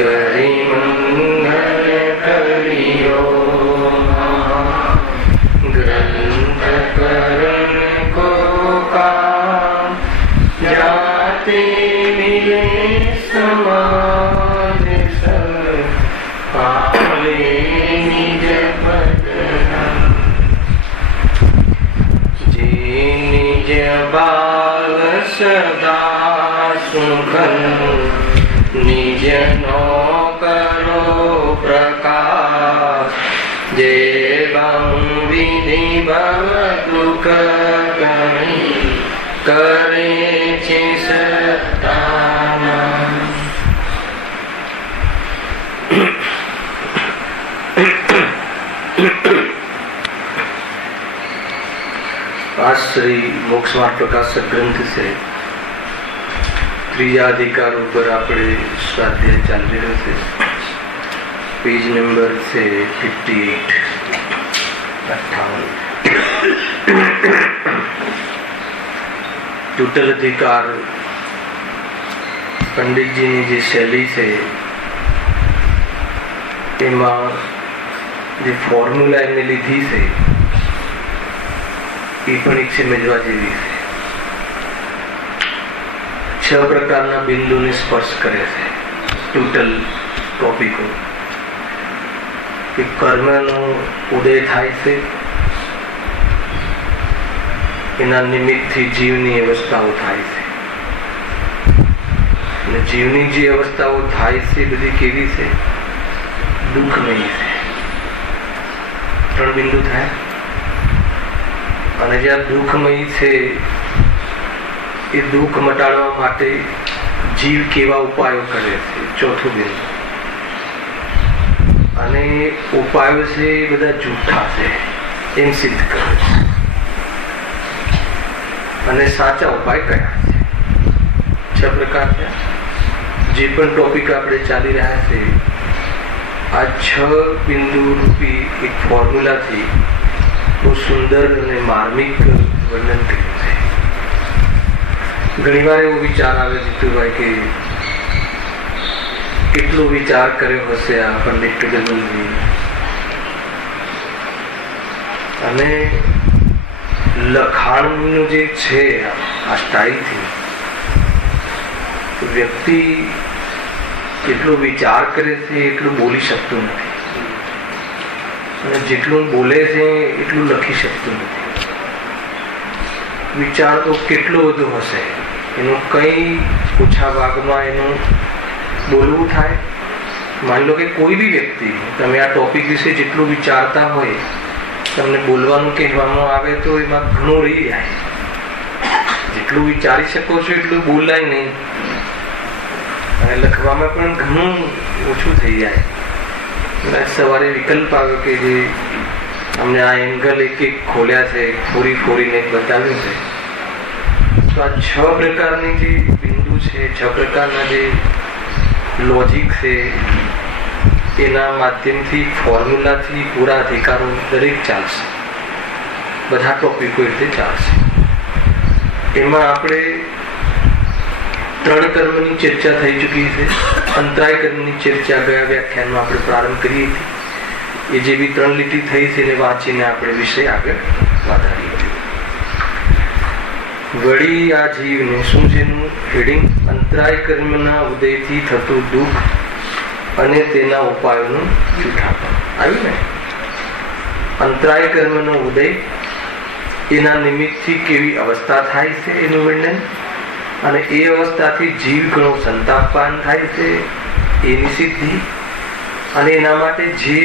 કરી મંગલ કર્યો ગ્રંથ કરણ કો કામ જાતે મિલે સમાજ સર પાલે નિજ પદનામ જે નિજ બાલ સદા સુખન નિજ નો કરો પ્રકાશ જે વિધિ ભવ દુઃખ ગણી કરે છે સતાના आज श्री मोक्ष मार्ग प्रकाशक ग्रंथ से त्रीजा अधिकार पर આપણે સ્વાધ્યાય ચાલી રહ્યો છે. પેજ નંબર છે 58. ટોટલ અધિકાર પંડિતજીની જે શૈલી છે એમાં જે ફોર્મ્યુલા એમને લીધી છે એ પણ એક સમજવા જેવી છે. 6 પ્રકારના બિંદુને સ્પર્શ કરે છે ટોટલ ટોપિકો કે કર્મનો ઉદય થાય છે, એના નિમિત્તથી જીવની અવસ્થાઓ થાય છે અને જીવની જે અવસ્થાઓ થાય છે બધી કેવી છે? દુઃખમય છે. 3 બિંદુ થાય અને જ્યાં દુઃખમય છે એ દુઃખ મટાડવા માટે જીવ કેવા ઉપાયો કરે છે? 4થું બિંદુ. અને ઉપાયો છે એ બધા જૂઠા છે એમ સિદ્ધ કરે છે. અને સાચા ઉપાય કયા છે? 6 પ્રકાર છે. જે પણ ટોપિક આપણે ચાલી રહ્યા છે આ 6 બિંદુ રૂપી એક ફોર્મ્યુલાથી બહુ સુંદર અને માર્મિક વર્ણન કર્યું છે. ઘણી વાર એવો વિચાર આવે જીતુભાઈ કે કેટલો વિચાર કર્યો હશે આ પંડિત ટુડેમલજી, અને લખાણનું જે છે આ સ્ટાઇલથી વ્યક્તિ કેટલો વિચાર કરે છે એટલું બોલી શકતું નથી, અને જેટલું બોલે છે એટલું લખી શકતું નથી. વિચાર તો કેટલો બધો હશે, એનું કઈ ઓછા ભાગમાં એનું બોલવું થાય. માની લો કે કોઈ બી વ્યક્તિ તમે આ ટોપિક વિશે જેટલું વિચારતા હોય તમને બોલવાનું કહેવામાં આવે તો એમાં ઘણું રહી જાય. જેટલું વિચારી શકો છો એટલું બોલાય નહીં, અને લખવામાં પણ ઘણું ઓછું થઈ જાય. સવારે વિકલ્પ આવ્યો કે જે અમને આ એંગલ એક ખોલ્યા છે, ફોરીને બતાવ્યું છે. તો આ 6 પ્રકારની જે બિંદુ છે, 6 પ્રકારના જે લોજિક છે એના માધ્યમથી ફોર્મ્યુલાથી પૂરા અધિકારો દરેક ચાલશે, બધા ટોપિકો રીતે ચાલશે. એમાં આપણે 3 કર્મની ચર્ચા થઈ ચૂકી છે. અંતરાય કર્મની ચર્ચા ગયા વ્યાખ્યાનમાં આપણે પ્રારંભ કરી હતી. એ જે બી 3 લીટી થઈ છે એને વાંચીને આપણે વિષય આગળ વધારીએ. વળી આ જીવને શું છે એનું હેડિંગ? અંતરાય કર્મના ઉદયથી થતું દુઃખ અને તેના ઉપાયોનું જૂઠાપણ. આવ્યું ને? અંતરાય કર્મનો ઉદય, એના નિમિત્તથી કેવી અવસ્થા થાય છે એનું વર્ણન, અને એ અવસ્થાથી જીવ ઘણો સંતાપવાન થાય છે એની સિદ્ધિ, અને એના માટે જે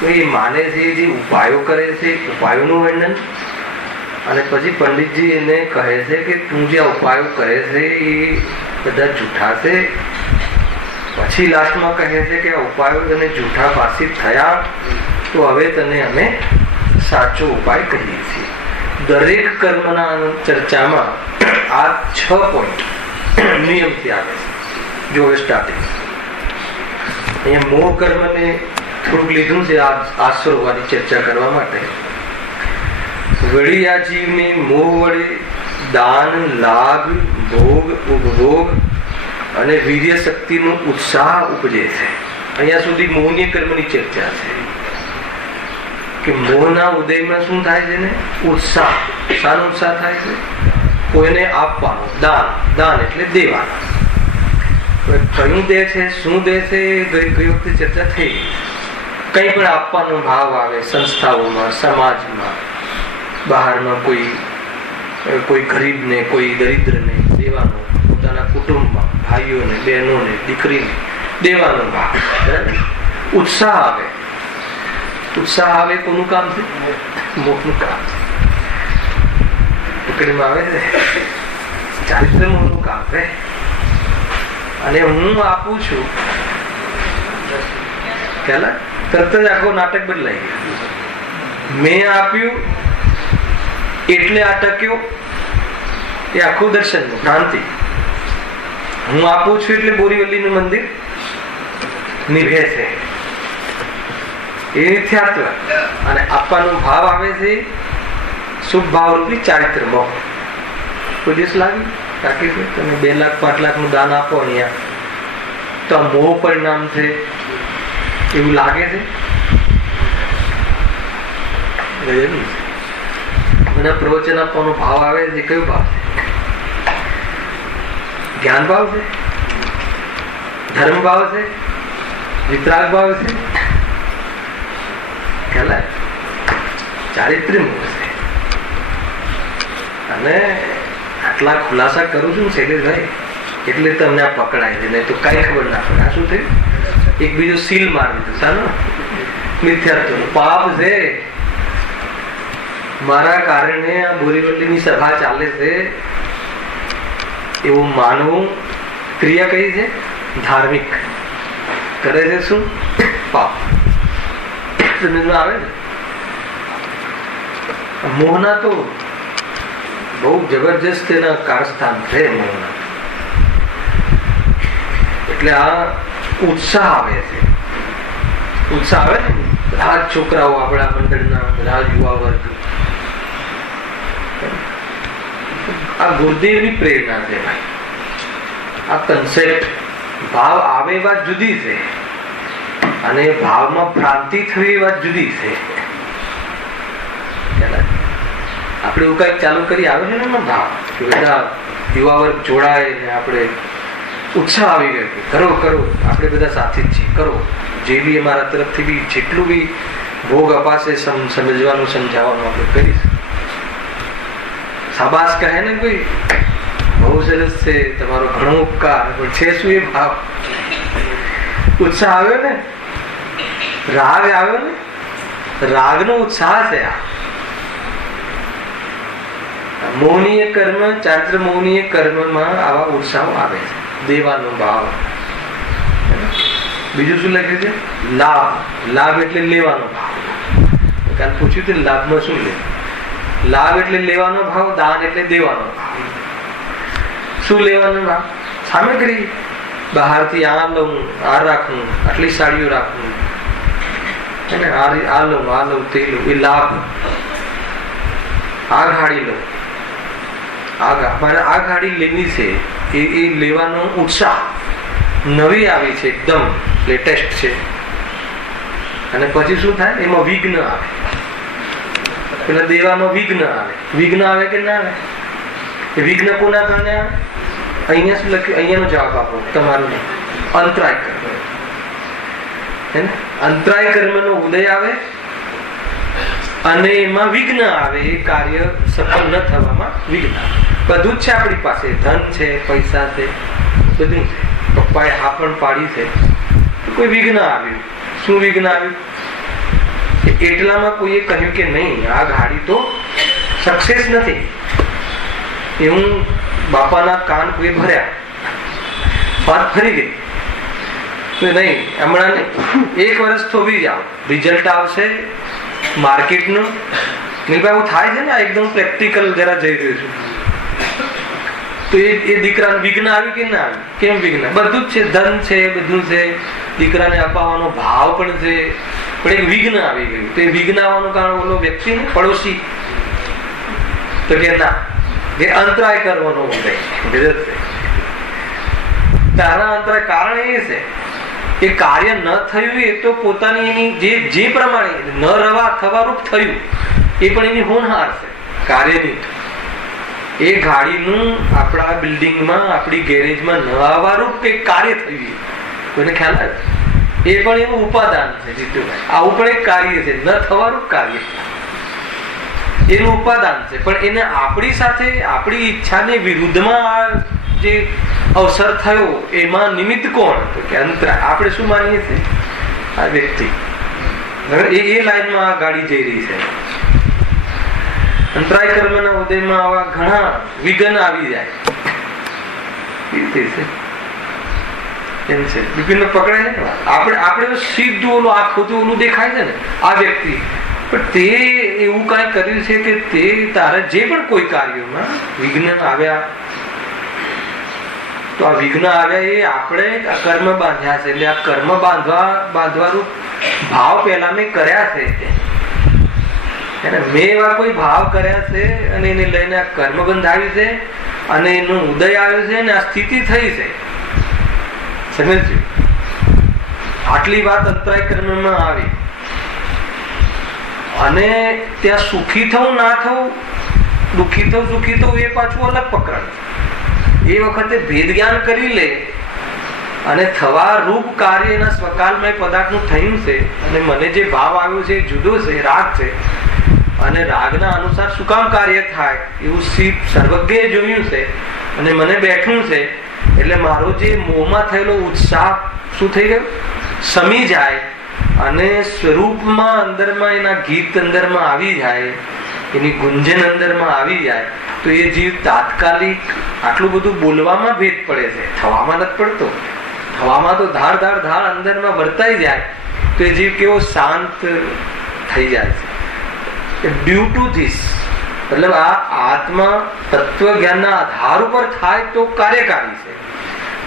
કોઈ માને છે જે ઉપાયો કરે છે ઉપાયોનું વર્ણન, અને પછી પંડિતજી એને કહે છે કે તું જે ઉપાયો કરે છે એ બધા જૂઠા છે. પછી લાસ્ટમાં કહે છે કે આ ઉપાયો તને જૂઠા ભાષિત થયા તો હવે તને અમે સાચો ઉપાય કહીએ છીએ. દરેક કર્મના ચર્ચામાં આ 6 પોઈન્ટ નિયમથી આવે છે. જો સ્ટાર્ટિંગ અહીંયા મોહ કર્મને થોડુંક લીધું છે આશ્રવવાદી ચર્ચા કરવા માટે. વળી આ જીવને મોહ વડે દાન, લાભ, ભોગ, ઉપભોગ અને વીર્ય શક્તિનો ઉત્સાહ ઉપજે છે. અહીંયા સુધી મોહનીય કર્મની ચર્ચા છે કે મોહના ઉદયમાં શું થાય છે ને? ઉત્સાહ. શાનો ઉત્સાહ થાય છે? કોઈને આપવાનો. દાન. દાન એટલે દેવાના. કયું દે છે, શું દે છે, ગઈ વખતે ચર્ચા થઈ. કંઈ પણ આપવાનો ભાવ આવે સંસ્થાઓમાં, સમાજમાં, બહારમાં કોઈ ગરીબને, કોઈ દરિદ્રને દેવાનો, પોતાના કુટુંબમાં ભાઈઓને, બહેનોને, દીકરીને દેવાનો ભાવ. ઉત્સાહ આવે. ઉત્સાહ આવે કોનું કામ છે? મોહનું કામ છે. ટુકડીમાં આવે છે ચારિત્ર મોહનું કામ છે. અને હું આપું છું પેલા તરત જ આખો નાટક બદલાઈ ગયો. મેં આપ્યું એટલે આ ટક્યો, એ આખું દર્શન ભ્રાંતિ. હું આપું છું એટલે બોરીવલ્લીનું મંદિર નિભે છે, એ મિથ્યાત્વ. અને આપવાનો ભાવ આવે છે શુભ ભાવ રૂપી ચારિત્ર મોહ. કોઈ દિવસ લાગ્યું બાકી છે તમે 2 લાખ 5 લાખ નું દાન આપો અહીંયા તો આ મોહ પરિણામ છે એવું લાગે છે? મને પ્રવચન આપવાનો ભાવ આવે છે, કયો ભાવ છે? જ્ઞાન ભાવ છે, ધર્મ ભાવ છે, વિતરાગ ભાવ છે, ચારિત્ર્ય મોહ છે. અને આટલા ખુલાસા કરું છું શૈલેષભાઈ એટલે તમને આ પકડાય છે, નહીં તો કઈ ખબર ના પડે. આ શું થયું? એક બીજો સીલ મારી દીધું. શાનો? મિથ્યાત્વ. પાપ છે. મારા કારણે આ બોરીવલ્લીની સભા ચાલે છે એવું માનવું ક્રિયા કઈ છે? ધાર્મિક. કરે છે શું? પાપ. સમજમાં આવે ને? મોહના તો બહુ જબરજસ્ત એના કારસ્થાન છે મોહના. એટલે આ ઉત્સાહ આવે છે. ઉત્સાહ આવે ને બધા છોકરાઓ આપણા મંડળના, બધા યુવા વર્ગ, આ ગુરુદેવની પ્રેરણા છે ભાઈ. આ કન્સેપ્ટ ભાવ આવે એ વાત જુદી છે અને ભાવમાં ભ્રાંતિ થવી એ વાત જુદી છે. આપણે એવું કઈક ચાલુ કરી આવે છે ને ભાવ, બધા યુવા વર્ગ જોડાય ને આપણે ઉત્સાહ આવી ગયો કે કરો કરો, આપણે બધા સાથે જ છીએ, કરો. જે બી અમારા તરફથી બી જેટલું બી ભોગ અપાશે સમજવાનું, સમજાવવાનું આપણે કરીશું. શાબાશ કહે ને કોઈ, બહુ સરસ છે, તમારો ઘણો ઉપકાર. પણ છે શું એ ભાવ? ઉત્સાહ આવ્યો ને, રાગ આવ્યો ને, રાગનો ઉત્સાહ છે. આ મોહનીય કર્મ, ચારિત્ર મોહનીય કર્મમાં આવા ઉત્સાહો આવે છે. દેવાનો ભાવ. બીજું શું લખ્યું છે? લાભ. લાભ એટલે લેવાનો ભાવ. કાલ પૂછ્યું હતું લાભમાં શું લે? લાભ એટલે લેવાનો ભાવ, દાન એટલે દેવાનો ભાવ. શું લેવાનો ભાવ? સામગ્રી. બહારથી આ લઉં, આ રાખવું, આટલી સાડીઓ રાખવું, આ લઉં, આ લઉં, તે લઉં, એ લાભ. આ ગાડી લઉં, મારે આ ગાડી લેવી છે, એ લેવાનો ઉત્સાહ. નવી આવી છે, એકદમ લેટેસ્ટ છે. અને પછી શું થાય? એમાં વિઘ્ન આવે. પેલા દેવામાં વિઘ્ન આવે. વિઘ્ન આવે કે ના આવે? એ વિઘ્ન કોના કારણે આવે? અહીંયા શું લખ્યું? અહીંયાનો જવાબ આપો તમારું. અંતરાય કર્મ. હે ને? અંતરાય કર્મનો ઉદય આવે અને એમાં વિઘ્ન આવે. એ કાર્ય સફળ ન થવામાં વિઘ્ન આવે. બધું જ છે આપણી પાસે. ધન છે, પૈસા છે, બધું છે. પપ્પાએ હા પણ પાડી છે, કોઈ વિઘ્ન આવ્યું. શું વિઘ્ન આવ્યું? એટલામાં કોઈએ કહ્યું કે નહીં, આ ગાડી તો સક્સેસ નથી. એવું બાપાના કાન કોઈ ભર્યા, વાત ફરી ગઈ. નહીં, હમણાં નહીં, 1 વર્ષ થોભી જાઓ, રિઝલ્ટ આવશે માર્કેટનું. નીલભાઈ એવું થાય છે ને, આ એકદમ પ્રેક્ટિકલ જરા જઈ રહ્યું છું. તો એ દીકરાને વિઘ્ન આવ્યું કે ના આવ્યું? કેમ વિઘ્ન? બધું જ છે, ધન છે, બધું છે, દીકરાને અપાવવાનો ભાવ પણ છે, પણ એક વિઘ્ન આવી ગયું. તો એ વિઘ્ન આવવાનું કારણ ઓલો વ્યક્તિ ને, પડોશી. તો કે ના, એ અંતરાય કરવાનો ઉદય. તારા અંતરાય કારણ એ છે કે કાર્ય ન થયું એ તો પોતાની એની જે પ્રમાણે ન રવા થવારૂપ થયું એ પણ એની હોનહાર છે કાર્યની. એ ગાડીનું આપણા બિલ્ડિંગમાં આપણી ગેરેજમાં ન આવવારૂપ કંઈક કાર્ય થયું કોઈને ખ્યાલ આવે એ પણ એનું ઉપાદાન છે. જીતુભાઈ આવું પણ એક કાર્ય છે, ન થવાનું કાર્ય એનું ઉપાદાન છે, પણ એને આપણી સાથે આપણી ઈચ્છાને વિરુદ્ધમાં જે અવસર થયો એમાં નિમિત્ત કોણ? તો કે અંતરાય. આપણે શું માનીએ છીએ? આ વ્યક્તિ એ લાઈનમાં આ ગાડી જઈ રહી છે. અંતરાય કર્મના ઉદયમાં આવા ઘણા વિઘ્ન આવી જાય. એમ છે વિપિન પકડે છે. આપણે સીધું ઓલું આખું ઓલું દેખાય છે ને આ વ્યક્તિ, પણ તે એવું કઈ કર્યું છે કે તે તારે જે પણ કોઈ કાર્યોમાં વિઘ્ન આવ્યા, તો આ વિઘ્ન આવ્યા એ આપણે કર્મ બાંધ્યા છે. એટલે આ કર્મ બાંધવાનું ભાવ પેલા મેં કર્યા છે, મેં એવા કોઈ ભાવ કર્યા છે અને એને લઈને આ કર્મ બંધાવ્યું છે અને એનો ઉદય આવ્યો છે અને આ સ્થિતિ થઈ છે. સમજ્યું? આટલી વાત અંતરાય કર્મમાં આવી. અને ત્યાં સુખી થવું ના થવું, દુઃખી થવું સુખી થવું એ પાછું અલગ પકડ. એ વખતે ભેદ જ્ઞાન કરી લે અને થવા રૂપ કાર્ય એના સ્વકાલમય પદાર્થનું થયું છે અને મને જે ભાવ આવ્યો છે એ જુદો છે, રાગ છે, અને રાગના અનુસાર શું કામ કાર્ય થાય એવું સર્વજ્ઞે જોયું છે અને મને બેઠું છે. એટલે મારો જે મોહમાં થયેલો ઉત્સાહ શું થઈ ગયો? સમી જાય અને સ્વરૂપમાં અંદરમાં એના ગીત અંદરમાં આવી જાય, એની ગુંજન અંદરમાં આવી જાય. તો એ જીવ તાત્કાલિક આટલું બધું બોલવામાં ભેદ પડે છે, થવામાં નથી પડતો. થવામાં તો ધાર અંદરમાં વર્તાઈ જાય તો એ જીવ કેવો શાંત થઈ જાય છે. ડ્યુ ટુ ધીસ મતલબ આ આત્મા તત્વ જ્ઞાનના આધાર ઉપર થાય તો કાર્યકારી છે,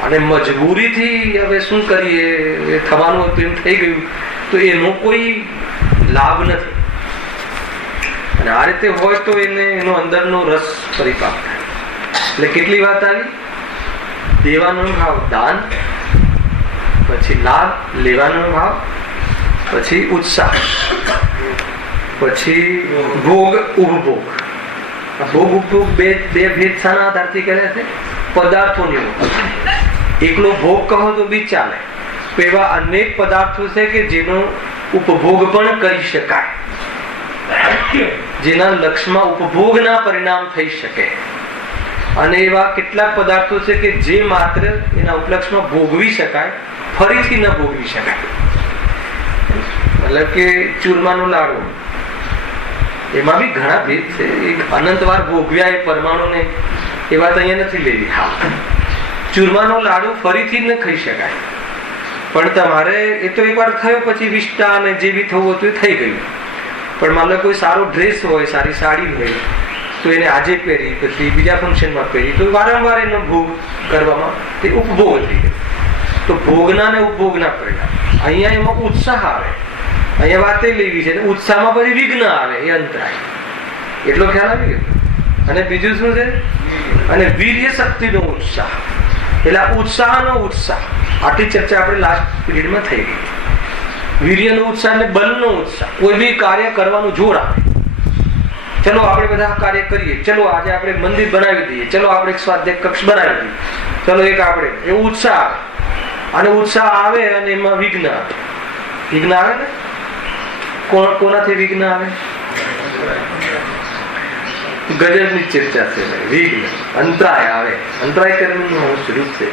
અને મજબૂરીથી હવે શું કરીએ થવાનું હતું એમ થઈ ગયું તો એનો કોઈ લાભ નથી. અને આ રીતે હોય તો એનો અંદરનો રસ પરિપાક થાય. એટલે કેટલી વાત આવી? દેવાનો ભાવ દાન, પછી લાભ, લેવાનો ભાવ, પછી ઉત્સાહ, પછી ભોગ ઉપભોગ. ભોગ ઉપભોગ બે ભેદ શાના આધારથી કરે છે? પદાર્થોની. એકલો ભોગ કહો તો બી ચાલે, તો એવા અનેક પદાર્થો છે કે જેનો ઉપભોગ પણ કરી શકાય, જેના લક્ષ્યમાં ઉપભોગના પરિણામ થઈ શકે. અને એવા કેટલાક પદાર્થો છે કે જે માત્ર એના ઉપલક્ષમાં ભોગવી શકાય, ફરીથી ન ભોગવી શકાય. મતલબ કે ચૂરમાનો લાડુ, એમાં બી ઘણા ભેદ છે. એક અનંતવાર ભોગવ્યા એ પરમાણુને એ વાત અહીંયા નથી લેવી. હા, ચૂરમાનો લાડુ ફરીથી ન ખાઈ શકાય, પણ તમારે એ તો એકવાર થયો પછી વિષ્ટા અને જે બી થવું હતું એ થઈ ગયું. પણ માનો કોઈ સારો ડ્રેસ હોય, સારી સાડી હોય, તો એને આજે પહેરી પછી બીજા ફંક્શનમાં પહેરી તો વારંવાર એનો ભોગ કરવામાં તે ઉપભોગ થઈ ગયો. તો ભોગના ને ઉપભોગના પરિણામ. અહીંયા એમાં ઉત્સાહ આવે, અહીંયા વાતે લેવી છે. ઉત્સાહમાં પછી વિઘ્ન આવે, એ અંતરાય. એટલો ખ્યાલ આવી ગયો. અને બીજું શું છે? અને વીર્ય શક્તિનો ઉત્સાહ. એટલે ઉત્સાહનો ઉત્સાહ. આટલી ચર્ચા આપણે લાસ્ટ પીરિયડમાં થઈ ગઈ. વીર્યનો ઉત્સાહ એટલે બલનો ઉત્સાહ. કોઈ બી કાર્ય કરવાનું જોર આવે. ચલો આપણે બધા કાર્ય કરીએ, ચલો આજે આપણે મંદિર બનાવી દઈએ, ચલો આપણે એક સ્વાધ્યાય કક્ષ બનાવી દઈએ, ચલો એક આપણે એવો ઉત્સાહ આવે. અને ઉત્સાહ આવે અને એમાં વિઘ્ન આવે. વિઘ્ન આવે ને કોનાથી વિઘ્ન આવે? ગજબની ચર્ચા છે. વિઘ્ન અંતરાય આવે. અંતરાય કર્મનું સ્વરૂપ છે.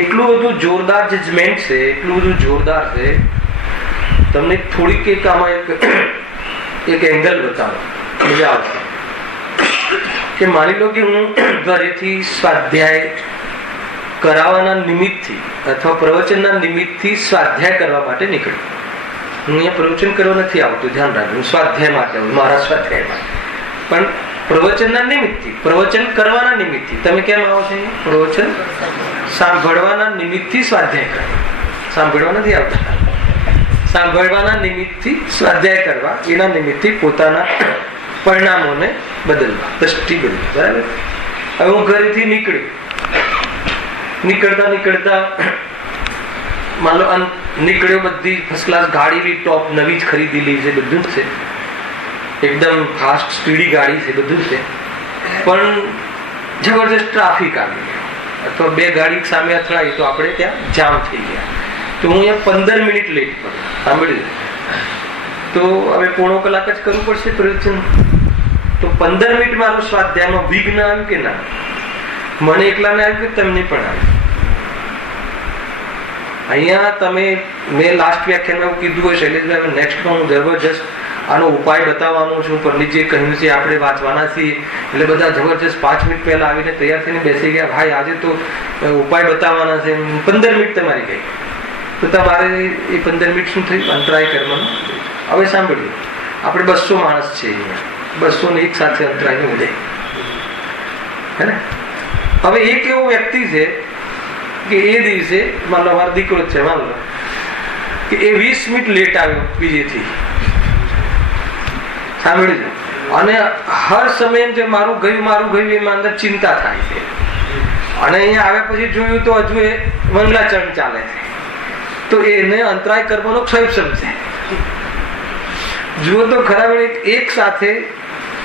એટલું બધું જોરદાર જજમેન્ટ છે, એટલું બધું જોરદાર છે. તમને થોડીક એક આમાં એક એંગલ બતાવો, મજા આવશે. કે માની લો કે હું ઘરેથી સ્વાધ્યાય કરાવવાના નિમિત્તથી અથવા પ્રવચનના નિમિત્તથી સ્વાધ્યાય કરવા માટે નીકળ્યો. હું અહીંયા પ્રવચન કરવા નથી આવતું, ધ્યાન રાખજો. હું સ્વાધ્યાય માટે આવું, મારા સ્વાધ્યાય માટે. પણ પ્રવચનના નિમિત્તથી, પ્રવચન કરવાના નિમિત્તથી. તમે કેમ આવો છો? પ્રવચન સાંભળવાના નિમિત્તથી સ્વાધ્યાય કરવા. સાંભળવા નથી આવતા, સાંભળવાના નિમિત્તથી સ્વાધ્યાય કરવા, એના નિમિત્તથી પોતાના પરિણામોને બદલવા, દ્રષ્ટિ બદલવા. બરાબર? હવે હું ઘરેથી નીકળ્યો નીકળતા નીકળતા માનો નીકળ્યો, બધી ફર્સ્ટ ક્લાસ ગાડી બી ટોપ નવી જ ખરીદેલી છે, બધું જ છે, એકદમ ફાસ્ટ સ્પીડી ગાડી છે, બધું છે. પણ જબરજસ્ત ટ્રાફિક આવી ગયો અથવા બે ગાડી સામે અથડાઈ તો આપણે ત્યાં જામ થઈ ગયા. તો હું અહીંયા 15 મિનિટ લેટ પડ્યો. સાંભળ્યું? તો હવે પોણો કલાક જ કરવું પડશે પ્રવચન. તો 15 મિનિટ મારું સ્વાધ્યાયમાં વિઘ્ન આવ્યું કે ના? મને એકલાને આવ્યું કે તમને પણ આવ્યું? અહીંયા તમે મેં લાસ્ટ વ્યાખ્યાનમાં કીધું હોય શૈલેષભાઈ, નેક્સ્ટમાં હું જબરજસ્ત આનો ઉપાય બતાવવાનો છું. પંડિતજીએ કહ્યું છે આપણે વાંચવાના છીએ, એટલે બધા જબરજસ્ત 5 મિનિટ પહેલા આવીને તૈયાર થઈને બેસી ગયા, ભાઈ આજે તો ઉપાય બતાવવાના છે. 15 મિનિટ તમારી ગઈ તો તમારે એ 15 મિનિટ શું થયું? અંતરાય કર્મનું. હવે સાંભળ્યું, આપણે 200 માણસ છે અહીંયા, 200 ને એક સાથે અંતરાયને ઉદય, હે ને? હવે એક એવો વ્યક્તિ છે કે એ દિવસે માનો મારો દીકરો છે, માનો કે એ 20 મિનિટ લેટ આવ્યો બીજેથી. સાંભળ્યું? અને હર સમયે જે મારું ગયું એમાં અંદર ચિંતા થાય છે. અને અહીંયા આવ્યા પછી જોયું તો હજુ એ મંગલાચરણ ચાલે છે. તો એને અંતરાય કર્મનો ક્ષય સમજે. જુઓ તો ખરા, એક સાથે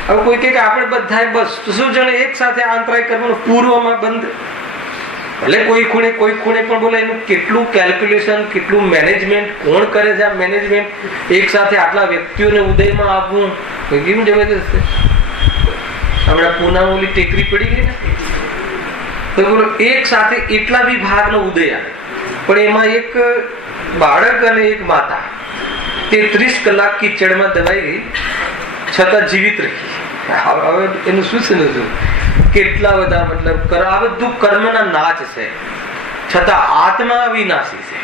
હવે કોઈ કે આપણે બધા બસ શું જણે એક સાથે અંતરાય કર્મનો પૂર્વમાં બંધ, ભલે કોઈ ખૂણે પણ બોલે, એનું કેટલું કેલ્ક્યુલેશન, કેટલું મેનેજમેન્ટ, કોણ કરે છે આ મેનેજમેન્ટ? એક સાથે આટલા વ્યક્તિઓને ઉદયમાં આપવું કેવું જબરજસ્ત છે. હમણાં પૂનામાં ઓલી ટેકરી પડી ગઈ ને, તો બોલો એક સાથે એટલા વિભાગનો ઉદય આવે. પણ એમાં એક બાળક અને એક માતા 33 કલાક કિચડમાં દબાઈ ગઈ છતાં જીવિત રહી. હવે એનું શું સમજવું? કેટલા બધા મતલબ આ બધું કર્મના નાચ છે, છતાં આત્મા વિનાશી છે.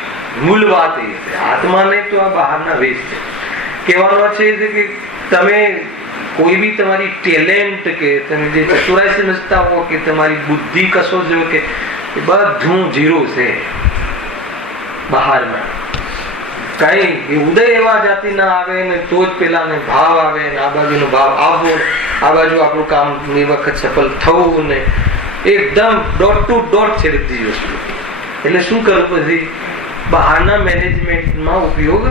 મૂળ વાત એ છે, આત્માને તો આ બહારના વેશ છે. કહેવાનો છે કે તમે કોઈ બી તમારી ટેલેન્ટ કે તમે જે ચતુરાઈ સમજતા હો કે તમારી બુદ્ધિ કશો જો કે બધું ઝીરો છે બહારમાં. કઈ ઉદય એવા જાતિ ના આવે ને તો જ પેલા ને ભાવ આવે ને આ બાજુનો ભાવ આવવો, આ બાજુ આપણું કામ એ વખત સફળ થવું ને એકદમ ડોટ ટુ ડોટ છે બધી વસ્તુ. એટલે શું કરવું? પછી બહારના મેનેજમેન્ટમાં ઉપયોગ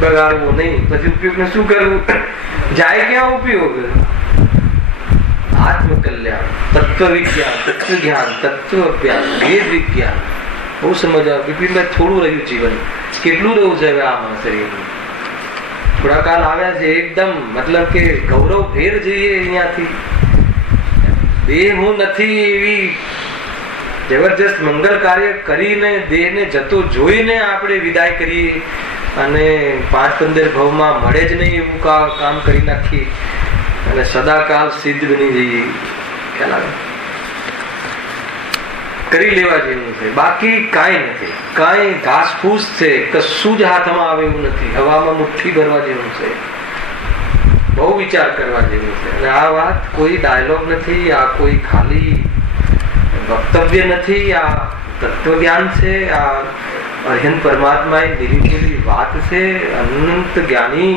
બગાડવો નહીં. પછી ઉપયોગને શું કરવું? જાય ક્યાં ઉપયોગ? આત્મકલ્યાણ, તત્વ વિજ્ઞાન, તત્વ જ્ઞાન, તત્વ અભ્યાસ, વેદ વિજ્ઞાન. બહુ સમજાવ બિપિનભાઈ, થોડું રહ્યું જીવન, કેટલું રહ્યું છે હવે આમાં શરીરનું? થોડા કાલ આવ્યા છે એકદમ મતલબ કે ગૌરવ ફેર જઈએ અહીંયાથી. દેહ હું નથી એવી જબરજસ્ત મંગલ કાર્ય કરીને દેહને જતો જોઈને આપણે વિદાય કરીએ અને 5-15 ભાવમાં મળે જ નહીં એવું કામ કરી નાખીએ અને સદાકાલ સિદ્ધ બની જઈએ. ખ્યાલ આવે? કરી લેવા જેવું છે, બાકી કાંઈ નથી. કાંઈ ઘાસ ફૂસ છે, કશું જ હાથમાં આવે એવું નથી. હવામાં મુઠ્ઠી ભરવા જેવું છે. બહુ વિચાર કરવા જેવું છે. અને આ વાત કોઈ ડાયલોગ નથી, આ કોઈ ખાલી વક્તવ્ય નથી, આ તત્વજ્ઞાન છે. આ અર્હંત પરમાત્મા એ નિરીક્ષેલી વાત છે. અનંત જ્ઞાની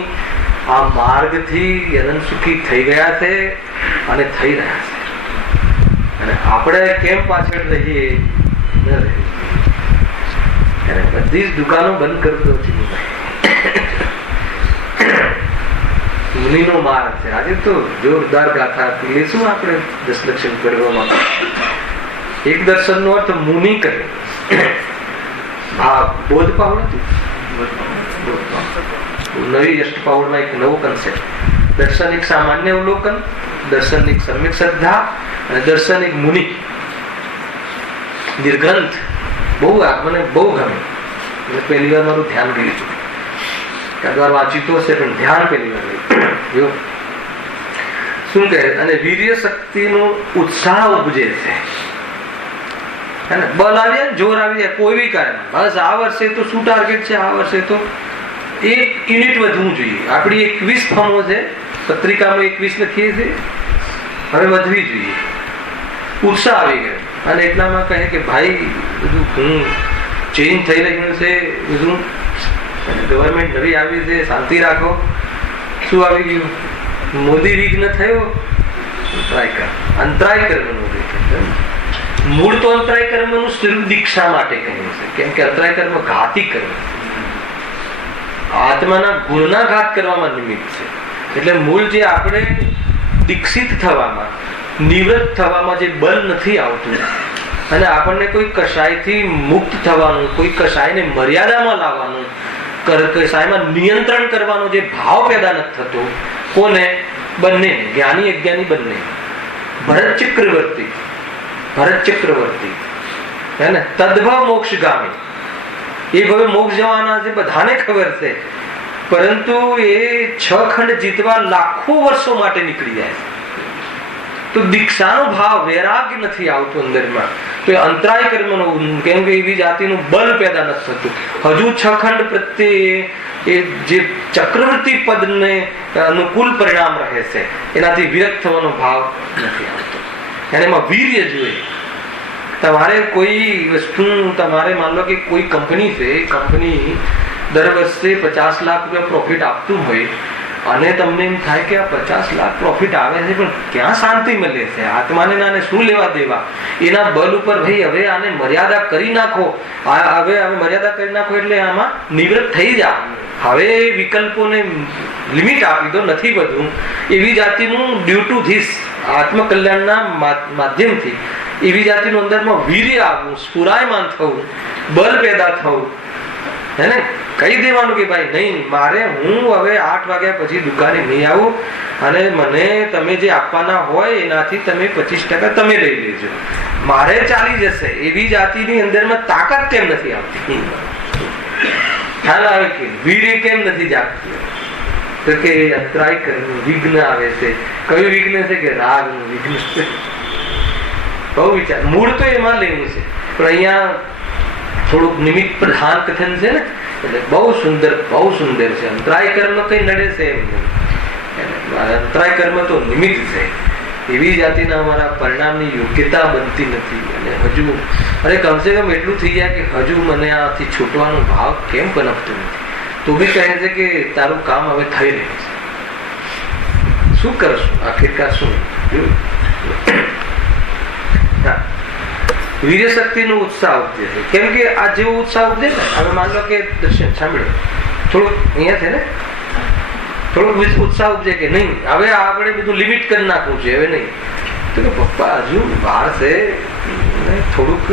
આ માર્ગથી અનંત સુખી થઈ ગયા છે અને થઈ રહ્યા છે. અને આપણે કેમ પાછળ રહીએ? બધી જ દુકાનો બંધ કરતો છે. મુનિનો માર્ગ છે. આજે તો જોરદાર ગાથા હતી. લેશું આપણે 10 લક્ષણ કરવામાં. એક દર્શન નો અર્થ મુનિ કરે. બોધ પાવડ હતું, નવી અષ્ટપાવડમાં એક નવો કન્સેપ્ટ. દર્શન એક સામાન્ય અવલોકન, દર્શન એક સમ્યક શ્રદ્ધા અને દર્શન એક મુનિ નિર્ગ્રંથ. મને બહુ ગમે. પહેલી વાર મારું ધ્યાન ગયું હતું. વાર વાંચ્યું તો હશે પણ ધ્યાન પહેલી વાર ગયું. શું કહે? અને વીર્ય શક્તિનો ઉત્સાહ ઉપજે છે. બલ આવી જાય, જોર આવી જાય કોઈ બી કાર્યમાં. બસ આ વર્ષે તો શું ટાર્ગેટ છે? આ વર્ષે તો 1 યુનિટ વધવું જોઈએ. આપણી 21 ફોર્મો છે, પત્રિકામાં 21 લખીએ છીએ, હવે વધવી જોઈએ. ઉત્સાહ આવી ગયો. અને એટલામાં કહે કે ભાઈ બધું હું ચેન્જ થઈ રહ્યું છે, બધું ગવર્મેન્ટ નવી આવી છે, શાંતિ રાખો. શું આવી ગયું? મોદી વિઘ્ન થયો, અંતરાય કર્મનો. મૂળ તો અંતરાય કર્મનું સિર્ફ દીક્ષા માટે કહ્યું છે, કેમ કે અંતરાય કર્મ ઘાતી કર્મ, આત્માના ગુણના ઘાત કરવામાં નિમિત્ત છે. એટલે મૂળ જે આપણે દીક્ષિત થવામાં, નિવૃત્ત થવામાં જે બળ નથી આવતું અને આપણને કોઈ કશાયથી મુક્ત થવાનું, કોઈ કશાયને મર્યાદામાં લાવવાનું, કશાયમાં નિયંત્રણ કરવાનો જે ભાવ પેદા નથી થતો, કોને? બંને, જ્ઞાની અજ્ઞાની બંને. ભરત ચક્રવર્તી હે ને, તદ્ભવ મોક્ષગામી, એ હવે મોક્ષ જવાના છે, બધાને ખબર છે, પરંતુ એ 6 ખંડ જીતવા લાખો વર્ષો માટે નીકળી જાય છે. તો દીક્ષાનો ભાવ, વૈરાગ્ય નથી આવતું અંદરમાં, તો એ અંતરાય કર્મનો, કેમ કે એવી જાતિનું બળ પેદા નથી થતું. હજુ 6 ખંડ પ્રત્યે એ જે ચક્રવર્તી પદને અનુકૂળ પરિણામ રહે છે, એનાથી વિરક્ત થવાનો ભાવ નથી આવતો. અને એમાં વીર્ય જોઈએ. તમારે કોઈ વસ્તુ, તમારે માન લો કે કોઈ કંપની છે, કંપની દર વર્ષે 50 લાખ રૂપિયા પ્રોફિટ આપતું હોય અને તમને એમ થાય કે આ 50 લાખ પ્રોફિટ આવે છે, પણ ક્યાં શાંતિ મળે છે? આત્માને નાને શું લેવા દેવા? એના બલ ઉપર ભાઈ હવે આને મર્યાદા કરી નાખો, હવે મર્યાદા કરી નાખો એટલે આમાં નિવૃત્ત થઈ જા, હવે વિકલ્પોને લિમિટ આપી દો, નથી બધું. એવી જાતિનું ડ્યુ ટુ ધીસ, આત્મકલ્યાણના માધ્યમથી એવી જાતિનું અંદરમાં વીર્ય આવવું, સ્ફુરાયમાન થવું, બળ પેદા થવું, હે ને, કહી દેવાનું કે ભાઈ નહીં, મારે હું હવે 8 વાગ્યા પછી દુકાને નહીં આવું અને મને તમે જે આપવાના હોય એનાથી તમે 25% તમે લઈ લેજો, મારે ચાલી જશે. એવી જાતિની અંદરમાં તાકાત કેમ નથી આવતી? ખ્યાલ આવે કે વીર્ય કેમ નથી જાગતું? તો કે અંતરાય કર્મ વિઘ્ન આવે છે. કયું વિઘ્ન છે? કે રાગનું વિઘ્ન છે. બહુ વિચાર, મૂળ તો એમાં લેવું છે, પણ અહીંયા થોડુંક નિમિત્ત પ્રધાન કથન છે ને, એટલે બહુ સુંદર છે. અંતરાય કર્મ કઈ નડે છે એમ નહીં, અંતરાય કર્મ તો નિમિત્ત છે. એવી જાતિના અમારા પરિણામની યોગ્યતા બનતી નથી. અને હજુ કમસે કમ એટલું થઈ જાય કે હજુ મને આથી છૂટવાનો ભાવ કેમ પનપતો નથી? તો બી કહે છે કે તારું કામ હવે થઈ રહ્યું છે, શું કરશું? આખિરકાર શું? વીર્ય શક્તિનો ઉત્સાહ ઉપજે છે. કેમ કે આ જેવો ઉત્સાહ ઉપજે ને, હવે માન લો કે દર્શન સાંભળો, થોડુંક અહીંયા છે ને, થોડુંક ઉત્સાહ ઉપજે કે નહીં હવે આપણે બધું લિમિટ કરી નાખવું છે, હવે નહીં. તો કે પપ્પા હજુ બહાર છે, થોડુંક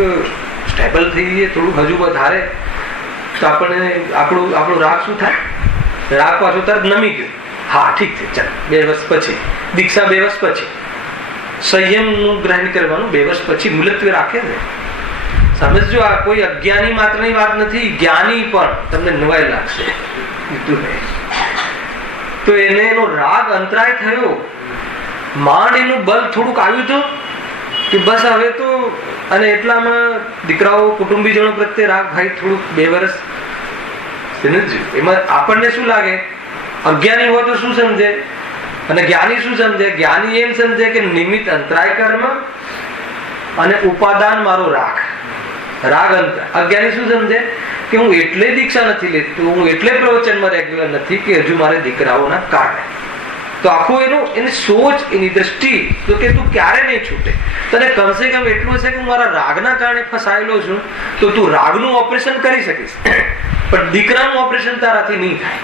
સ્ટેબલ થઈ જઈએ, થોડુંક હજુ વધારે, તો આપણને આપણું રાગ શું થાય? રાગ પાછો તરત નમી ગયો. હા ઠીક છે, ચાલ 2 વર્ષ પછી દીક્ષા, 2 વર્ષ પછી સંયમનું ગ્રહણ કરવાનું, 2 વર્ષ પછી મુલતવી રાખે છે. સમજજો, આ કોઈ અજ્ઞાની માત્રની વાત નથી, જ્ઞાની પણ તમને નવાઈ લાગશે. તો એનો રાગ અંતરાય થયો, માંડ એનું બલ થોડુંક આવ્યું હતું કે બસ હવે તો, અને એટલામાં દીકરાઓ કુટુંબીજનો પ્રત્યે રાગ, ભાઈ થોડુંક 2 વર્ષ સમજ્યું. એમાં આપણને શું લાગે? અજ્ઞાની હોય તો શું સમજે અને જ્ઞાની શું સમજે? જ્ઞાની એમ સમજે કે નિમિત્ત અંતરાય કર્મ અને ઉપાદાન મારો રાગ અંતરાય. અજ્ઞાની શું સમજે? કે હું એટલે દીક્ષા નથી લેતો, હું એટલે પ્રવચનમાં રેગ્યુલર નથી કે હજુ મારે દીકરાઓના કારણે. તો આખું એની સોચ, એની દ્રષ્ટિ, તો કે તું ક્યારે નહીં છૂટે. તને કમસે કમ એટલું હશે કે હું મારા રાગના કારણે ફસાયેલો છું, તો તું રાગનું ઓપરેશન કરી શકીશ, પણ દીકરાનું ઓપરેશન તારાથી નહીં થાય.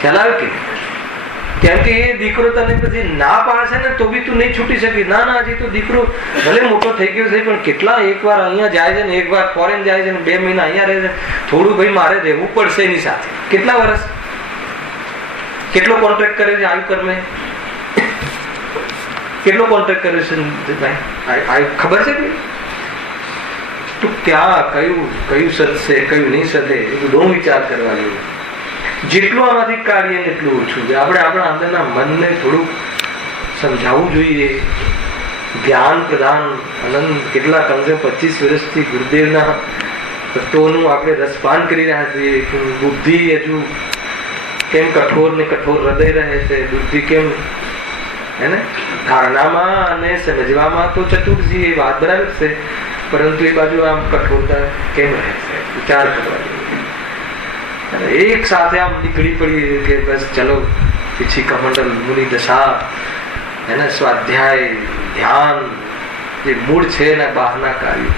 ખ્યાલ આવે કે? કેમ કે એ દીકરો તને પછી ના પાડશે ને તો બી તું નહીં છૂટી શકીશ. ના હજી તો દીકરો ભલે મોટો થઈ ગયો છે, પણ કેટલા એકવાર અહીંયા જાય છે ને, એકવાર ફોરેન જાય છે ને, 2 મહિના અહીંયા રહે છે, થોડું ભાઈ મારે રહેવું પડશે એની સાથે. કેટલા વર્ષ, કેટલો કોન્ટ્રાક્ટ કરે છે આયુ કર્મે? કેટલો કોન્ટ્રાક્ટ કર્યો છે ભાઈ? ખબર છે ભાઈ? તો ક્યાં કયું સદશે, કયું નહીં સદે, એ બધું વિચાર કરવા જેવું. જેટલું આમાંથી કાઢીએ એટલું ઓછું છે. આપણે આપણા અંદરના મનને થોડુંક સમજાવવું જોઈએ. જ્ઞાન પ્રધાન આનંદ કેટલા કમસે 25 વર્ષથી ગુરુદેવના તત્વોનું આપણે રસપાન કરી રહ્યા છીએ. બુદ્ધિ હજુ કેમ કઠોર ને કઠોર હૃદય રહે છે, બુદ્ધિ કેમ હે ને ધારણામાં અને સમજવામાં તો ચતુર છે, એ વાત બરાબર છે, પરંતુ એ બાજુ આમ કઠોરતા કેમ રહે છે? વિચાર કરવા જોઈએ. એક સાથે આમ નીકળી પડી કે બસ ચલો પીછી કમંડલ મુનિ દશા, એને સ્વાધ્યાય, ધ્યાન, જે મૂળ છે એના બહારના કાર્યો.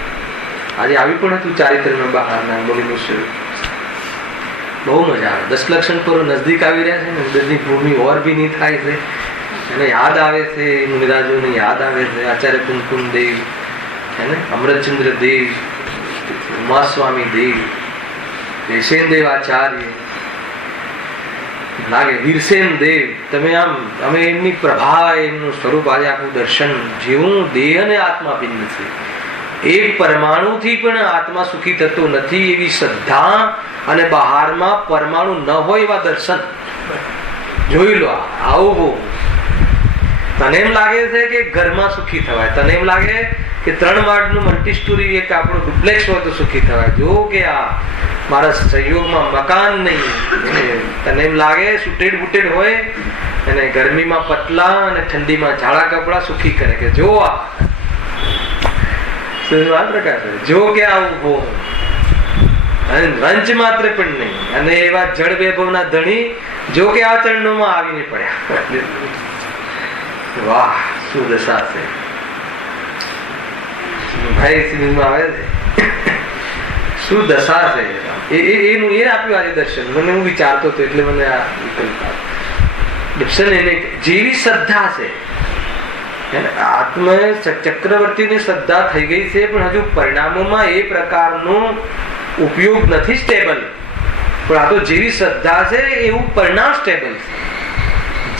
આજે આવી પણ હતું ચારિત્રમાં બહારના મુનિ બહુ મજા આવે. 10 લક્ષણ પર નજદીક આવી રહ્યા છે ને, અંદરની ભૂમિ ઓર ભી નહીં થાય છે. એને યાદ આવે છે, મુનિરાજોને યાદ આવે છે. આચાર્ય કુમકુમ દેવ, એને અમૃતચંદ્ર દેવ, ઉમાસ્વામી દેવ, જયસેન દેવ આચાર્ય, લાગે વીરસેન દેવ. તમે આમ અમે એમની પ્રભા, એમનું સ્વરૂપ આજે આખું દર્શન, જેવું દેહ અને આત્મા ભિન્ન છે, એક પરમાણુથી પણ આત્મા સુખી થતો નથી એવી શ્રદ્ધા, અને બહારમાં પરમાણુ ન હોય એવા દર્શન જોઈ લો. આવું તને એમ લાગે છે કે ઘરમાં સુખી થવાય, તને એમ લાગે કે 3 માળનું મલ્ટી સ્ટોરી એક આપણું ડુપ્લેક્સ હોય તો સુખી થવાય. જો કે આ મારા સહયોગમાં મકાન નહીં, તને એમ લાગે સુટેડ બુટેડ હોય અને ગરમીમાં પતલા અને ઠંડીમાં ઝાડા કપડા સુખી કરે, કે જો આ પ્રકાર જો કે આવું રંચ માત્ર પણ નહીં, અને એવા જળ વૈભવના ધણી જો કે આ ચરણોમાં આવીને પડ્યા. વાહ, શું દશા છે ભાઈ, સિનેમા આવે છે, શું દશા છે એનું. એ આપ્યું આજે દર્શન. મને હું વિચારતો હતો એટલે મને આ વિકલ્પ દર્શન એને જેવી શ્રદ્ધા છે. આત્મ ચક્રવર્તીની શ્રદ્ધા થઈ ગઈ છે, પણ હજુ પરિણામોમાં એ પ્રકારનો ઉપયોગ નથી સ્ટેબલ. પણ આ તો જેવી શ્રદ્ધા છે એવું પરિણામ સ્ટેબલ છે.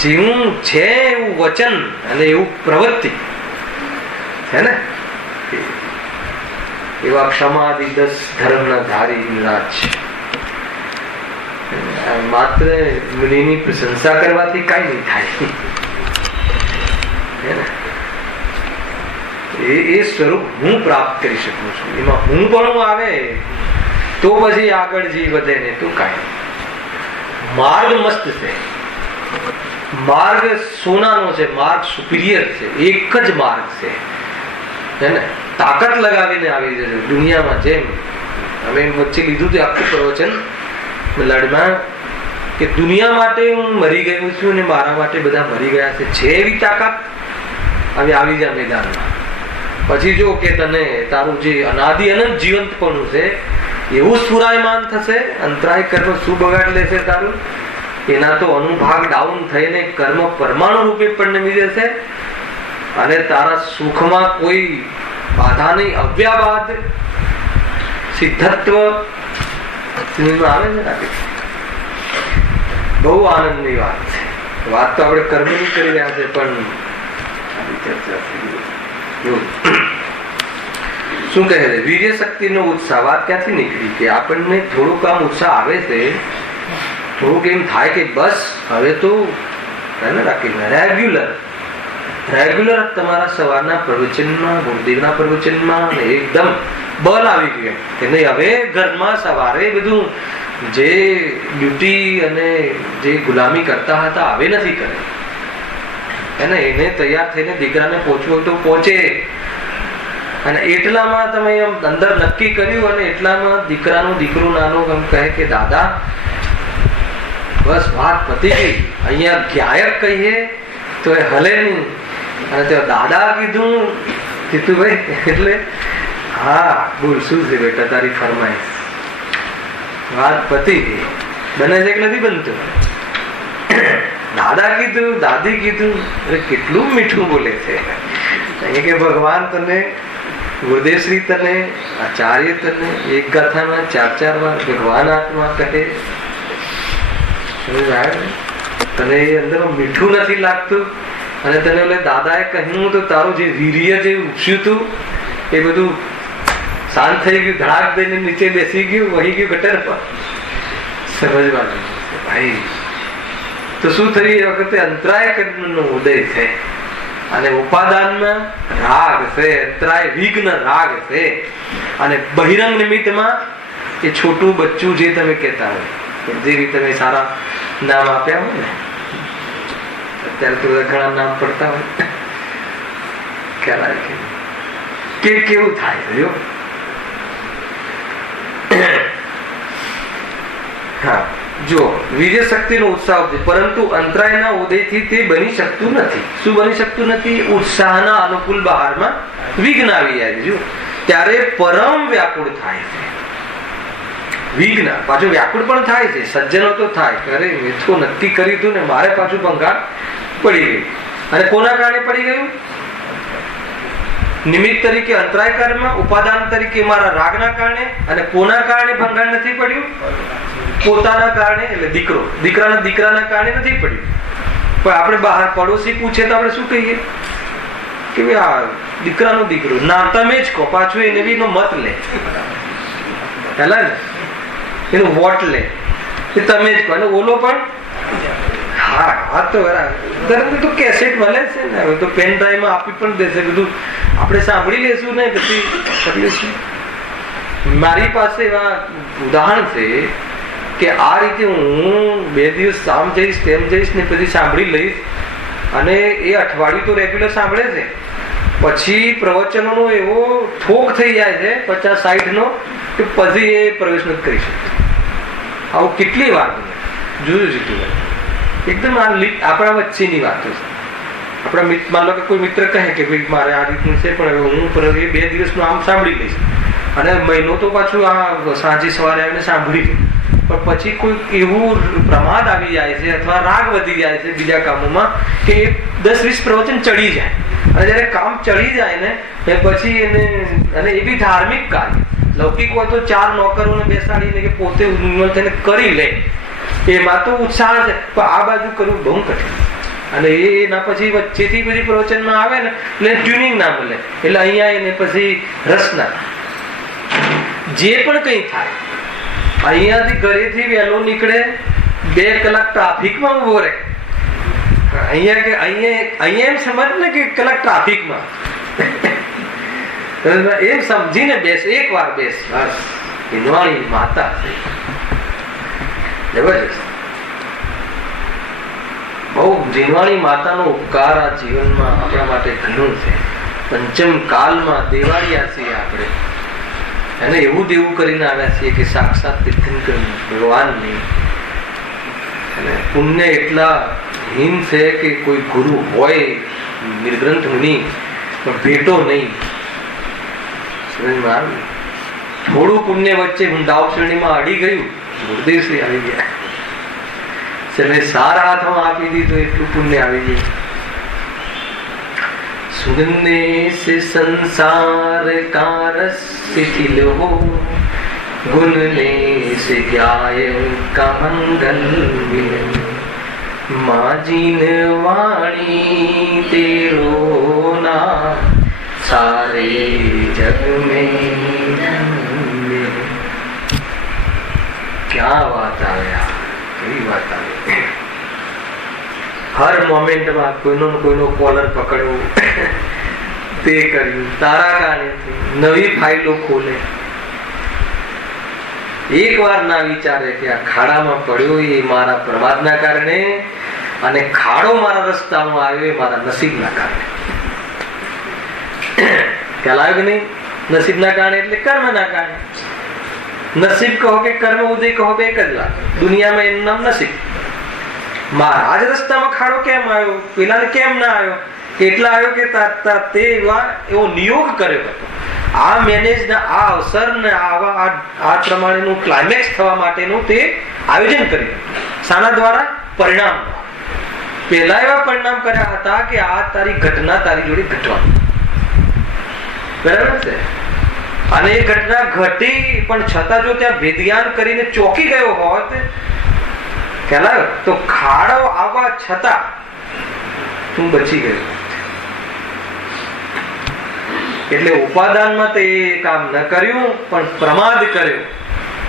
જેવું છે એવું વચન અને એવું પ્રવૃત્તિ છે ને. એવા ક્ષમાદિ 10 ધર્મના ધારી નિરાજ. માત્ર મુનિની પ્રશંસા કરવાથી કઈ નહીં થાય. એ સ્વરૂપ હું પ્રાપ્ત કરી શકું છું. એમાં હું પણ આવે તો પછી આગળ જી વધે ને તો કાંઈ. માર્ગ મસ્ત છે, માર્ગ સોનાનો છે, માર્ગ સુપિરિયર છે, એક જ માર્ગ છે. હે ને, તાકાત લગાવીને આવી જશે દુનિયામાં. જેમ અમે વચ્ચે લીધું હતું આખું પ્રવચન લડમાં કે દુનિયા માટે હું મરી ગયો છું અને મારા માટે બધા મરી ગયા છે એવી તાકાત હવે આવી જાય મેદાનમાં. પછી જો કે તને તારું જે અનાદિ અનંત જીવંતપણું છે એવું સ્ફુરાયમાન થશે. અંતરાય કર્મ શું બગાડ લેશે તારું, એના તો અનુભાગ ડાઉન થઈને કર્મ પરમાણુ રૂપે પરિણમી જશે, અને તારા સુખમાં કોઈ બાધા નહીં. અવ્યાબાદ સિદ્ધત્વ આવે છે. બહુ આનંદની વાત છે. વાત તો આપણે કર્મની કરી રહ્યા છે, પણ શું કહે છે વીર્ય શક્તિનો ઉત્સાહ. વાત ક્યાંથી નીકળી કે આપણને થોડુંક આમ ઉત્સાહ આવે છે, થોડુંક એમ થાય કે બસ હવે તો રેગ્યુલર તમારા સવારના પ્રવચનમાં, ગુરુદેવના પ્રવચનમાં એકદમ બળ આવી ગયું કે નહીં હવે ઘરમાં સવારે બધું જે ડ્યુટી અને જે ગુલામી કરતા હતા હવે નથી કરે. એને તૈયાર થઈને દીકરાને પહોંચવું હોય તો પહોંચે. અને એટલામાં તમે અંદર નક્કી કર્યું, અને એટલામાં દીકરો નાનો એમ કહે કે દાદા બસ વાત પતી ગઈ, અહીંયા ગાયક કહીએ તો એ હલે નહીં. અને તે દાદા કીધું જીતુભાઈ એટલે હા બોલ શું છે બેટા તારી ફરમાઈશ. વાત પતી ગઈ. બને છે કે નથી બનતું? દાદા કીધું, દાદી કીધું, કેટલું મીઠું બોલે છે. કે ભગવાન તને, ગુરુદેવશ્રી તને, આચાર્ય તને એક ગાથામાં 4 વાર ભગવાન આત્મા કહે. તને એ અંદર મીઠું નથી લાગતું, અને તને ઓલે દાદાએ કહ્યું તો તારું જે વીર્ય જે ઉપસ્યું હતું એ બધું શાંત થઈ ગયું, ધડાક દઈને નીચે બેસી ગયું, વહી ગયું ગટર પર. સમજવાનું ભાઈ. તો શું થયું? એ વખતે અંતરાય કર્મનો ઉદય છે, અને ઉપાદાનમાં રાગ છે, અંતરાય વિઘ્ન રાગ છે, અને બહિરંગ નિમિત્તમાં એ છોટું બચ્ચું જે તમે કહેતા હોય, જે તમે સારા નામ આપ્યા હોય ને, અત્યારે તો ઘણા નામ પડતા હોય, ખ્યાલ આવે કે કેવું થાય છે. હા, જો વીર્ય શક્તિનો ઉત્સાહ છે, પરંતુ અંતરાયના ઉદયથી તે બની શકતું નથી. શું બની શકતું નથી? ઉત્સાહના અનુકૂળ બહારમાં વિઘ્ન આવી જાય છે. જો ત્યારે પરમ વ્યાકુળ થાય છે. વિઘ્ન પાછું વ્યાકુળ પણ થાય છે. સજ્જનો તો થાય, અરે મેં તો નક્કી કર્યું હતું ને, મારે પાછું ભંગાર પડી ગયું. અને કોના કારણે પડી ગયું? નિમિત્ત તરીકે અંતરાય કર્મ, ઉપાદાન તરીકે મારા રાગના કારણે. અને કોના કારણે ભંગાર નથી પડ્યું? પોતાના કારણે, એટલે દીકરાના કારણે નથી પડ્યું. પણ આપણે બહાર પડોશી પૂછે તો આપણે શું કહીએ કે ભાઈ આ દીકરાનો દીકરો ના, તમે જ કહો. પાછું એને બી મત લે, પેલા ને એનું વોટ લે, તમે જ કહો. અને ઓલો પણ હા આ તો બરાબર તો કેસેટ મળે છે ને, હવે તો પેન ડ્રાઈવમાં આપી પણ દેશે, બધું આપણે સાંભળી લેશું ને પછી કરી લેશું. મારી પાસે એવા ઉદાહરણ છે કે આ રીતે હું 2 દિવસ આમ જઈશ તેમ જઈશ ને પછી સાંભળી લઈશ, અને એ અઠવાડિયું તો રેગ્યુલર સાંભળે છે, પછી પ્રવચનોનો એવો થોક થઈ જાય છે 50-60 નો કે પછી એ પ્રવેશ નથી કરી શકતો. આવું કેટલી વાર જોયું છે. એકદમ આપણા વચ્ચેની વાતો છે. આપણા માન લો કે કોઈ મિત્ર કહે કે ભાઈ મારે આ રીતનું છે, પણ હું 2 દિવસનું આમ સાંભળી લઈશ, અને મહિનો તો પાછું આ સાંજે સવારે આવીને સાંભળી લે. પણ પછી કોઈ એવું પ્રમાદ આવી જાય છે અથવા રાગ વધી જાય છે બીજા કામોમાં કે 10-20 પ્રવચન ચડી જાય. અને જયારે કામ ચડી જાય ને એ પછી એને, અને એ બી ધાર્મિક કાર્ય, લૌકિક હોય તો 4 નોકરોને બેસાડીને કે પોતે ઉન્મૂલન થઈને કરી લે, એમાં તો ઉત્સાહ છે. પણ આ બાજુ કરવું બહુ કઠિન. અને એના પછી વચ્ચેથી પછી પ્રવચનમાં આવે ને એટલે ટ્યુનિંગ ના મળે, એટલે અહીંયા એને પછી રસ ના. જે પણ કઈ થાય, અહીંયાથી ઘરેથી વહેલો નીકળે, 2 કલાક ટ્રાફિકમાં ઉભો રહે. અહીંયા એમ સમજ ને કે કલાક ટ્રાફિકમાં એમ સમજીને બેસ, એક વાર બેસ, બસ. હિંદવાણી માતા જબરજસ્ત. બહુ જીનવાણી માતાનો ઉપકાર આ જીવનમાં આપણા માટે ઘણું છે. પંચમ કાલમાં દેવાળિયા છીએ આપણે, અને એવું દેવું કરીને આવ્યા છીએ કે સાક્ષાત તીર્થંકર ભગવાનની. અને પુણ્ય એટલા હીન છે કે કોઈ ગુરુ હોય નિર્ગ્રંથ મુનિ પણ ભેટો નહીં. થોડું પુણ્ય વચ્ચે ડાઉ શ્રેણીમાં અડી ગયું, ગુરુદેવશ્રી આવી ગયા, સારા હાથમાં આપી દીધું, એટલું પુણ્ય આવી ગયું. સુગંધે સે સંસાર કાર શિથિલ હો, ગુણને સે ગાય કા મંગલ મિલે, માજીન વાણી તેરો ના सारे जग में. क्या बात આવે, કેવી વાત આવે. હર મોમેન્ટમાં કોઈનો કોલર પકડવો, તે કર્યું તારા કારણે. નવી ફાઇલો ખોલે. એક વાર ના વિચારે કે આ ખાડામાં પડ્યો એ મારા પ્રમાદના કારણે, અને ખાડો મારા રસ્તામાં આવ્યો એ મારા નસીબના કારણે. ખ્યાલ આવ્યો કે નહીં? નસીબના કારણે એટલે કર્મના કારણે. નસીબ કહો કે કર્મ ઉદય કહો કે એક જ વાત. દુનિયામાં એનું નામ નસીબ. મારા જ રસ્તામાં ખાડો કેમ આવ્યો, પેલાને કેમ ના આવ્યો? એટલા આવ્યો કે તે એવો નિયોગ કર્યો હતો. આ મેનેજ ના આ અવસર ને આ પ્રમાણેનું ક્લાઇમેક્સ થવા માટેનું તે આયોજન કર્યું. શાના દ્વારા? પરિણામ. પેલા એવા પરિણામ કર્યા હતા કે આ તારી ઘટના તારી જોડે ઘટવાની. બરાબર છે. અને એ ઘટના ઘટી પણ છતાં જો ત્યાં ભેદજ્ઞાન કરીને ચોકી ગયો હોત, ખ્યાલ તો ખાડો આવવા છતાં તું બચી ગયો. એટલે ઉપાદાનમાં તે કામ ન કર્યું, પણ પ્રમાદ કર્યો.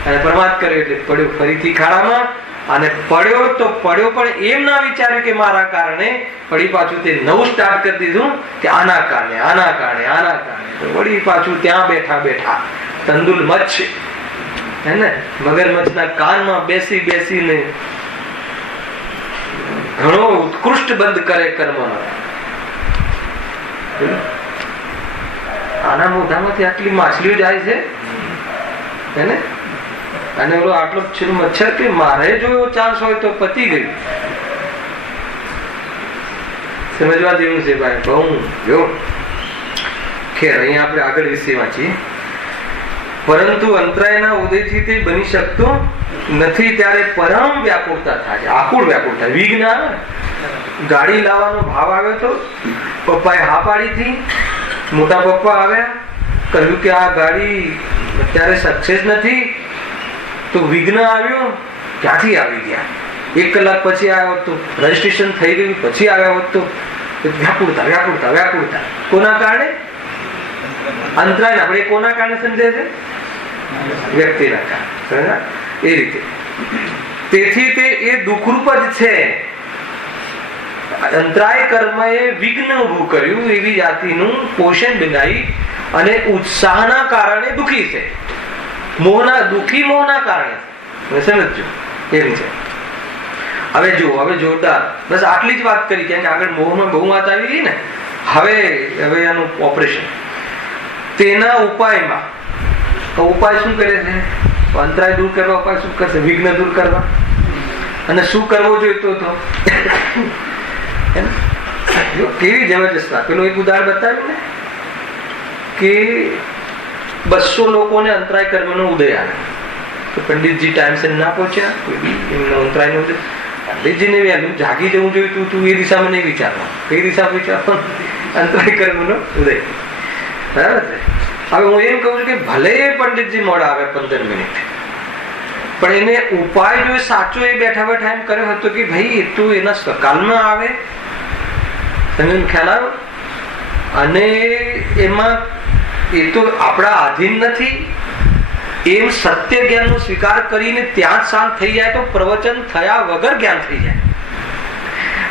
અને પ્રમાદ કર્યો એટલે પડ્યો ફરીથી ખાડામાં. અને પડ્યો તો પડ્યો, પણ એમ ના વિચાર્યું કે મારા કારણે વળી પાછું તે નવું સ્ટાર્ટ કરી દીધું કે આના કારણે તો વળી પાછું ત્યાં બેઠા તંદુલ મચ્છ હે ને મગરમચ્છના કાનમાં બેસીને ઘણો ઉત્કૃષ્ટ બંધ કરે કર્મ. આના મોઢામાંથી આટલી માછલીઓ જાય છે હે ને, અને ઓલો આટલો મચ્છર કે મારે જો એવો ચાન્સ હોય તો પતી ગયું. સમજવા જેવું છે ભાઈ, બહુ જો ખેર અહીંયા આપણે આગળ વિશે વાંચીએ. પરંતુ અંતરાયના ઉદયથી તે બની શકતું નથી, ત્યારે પરમ વ્યાકુળતા થાય, આકુળ વ્યાકુળતા. વિઘ્ન આવે, ગાડી લાવવાનો ભાવ આવ્યો તો પપ્પાએ હા પાડી હતી. મોટા પપ્પા આવ્યા, કહ્યું કે આ ગાડી અત્યારે સક્સેસ નથી, તો વિઘ્ન આવ્યો. ક્યાંથી આવી ગયા? 1 કલાક પછી આવ્યો તો રજીસ્ટ્રેશન થઈ ગયું, પછી આવ્યા હોત તો વ્યાકુળતા વ્યાકુળતા વ્યાકુળતા. કોના કારણે? અંતરાય. આપણે કોના કારણે સમજે છે? વ્યક્તિના કારણે. એ રીતે તેથી તે એ દુઃખરૂપ જ છે. અંતરાય કર્મ એ વિઘ્ન ઉભું કર્યું, એવી જાતિનું પોષણ બનાવી અને ઉત્સાહના કારણે દુઃખી છે. દુઃખી મોહના કારણે. સમજો એમ છે. હવે જુઓ, હવે જોરદાર. બસ આટલી જ વાત કરી, કેમ કે આગળ મોહમાં બહુ વાત આવી ગઈ ને. હવે એનું ઓપરેશન તેના ઉપાયમાં. ઉપાય શું કરે છે? અંતરાય દૂર કરવા ઉપાય શું કરશે? વિઘ્ન દૂર કરવા. અને શું કરવો જોઈતો હતો? કેવી જબરજસ્ત. પેલું એક ઉદાહરણ બતાવ્યું ને કે 200 લોકોને અંતરાય કર્મનો ઉદય આવે તો પંડિતજી ટાઈમસર ના પહોંચ્યા, એમનો અંતરાય નો ઉદય. પંડિતજીને વહેલું જાગી જવું જોઈતું હતું, એ દિશામાં નહીં વિચારવાનું. કઈ દિશામાં વિચારવાનું? અંતરાય કર્મનો ઉદય. બરાબર છે. હવે હું એમ કહું છું કે ભલે પંડિતજી મોડા આવે 15 મિનિટ, પણ એને ઉપાય જો સાચો એ બેઠા બેઠા એમ કર્યો હતો કે ભાઈ એ તો એના સકાલમાં આવે. તમે ખ્યાલ આવ્યો? અને એમાં એ તો આપણા આધીન નથી. એમ સત્ય જ્ઞાનનો સ્વીકાર કરીને ત્યાં જ શાંત થઈ જાય તો પ્રવચન થયા વગર જ્ઞાન થઈ જાય.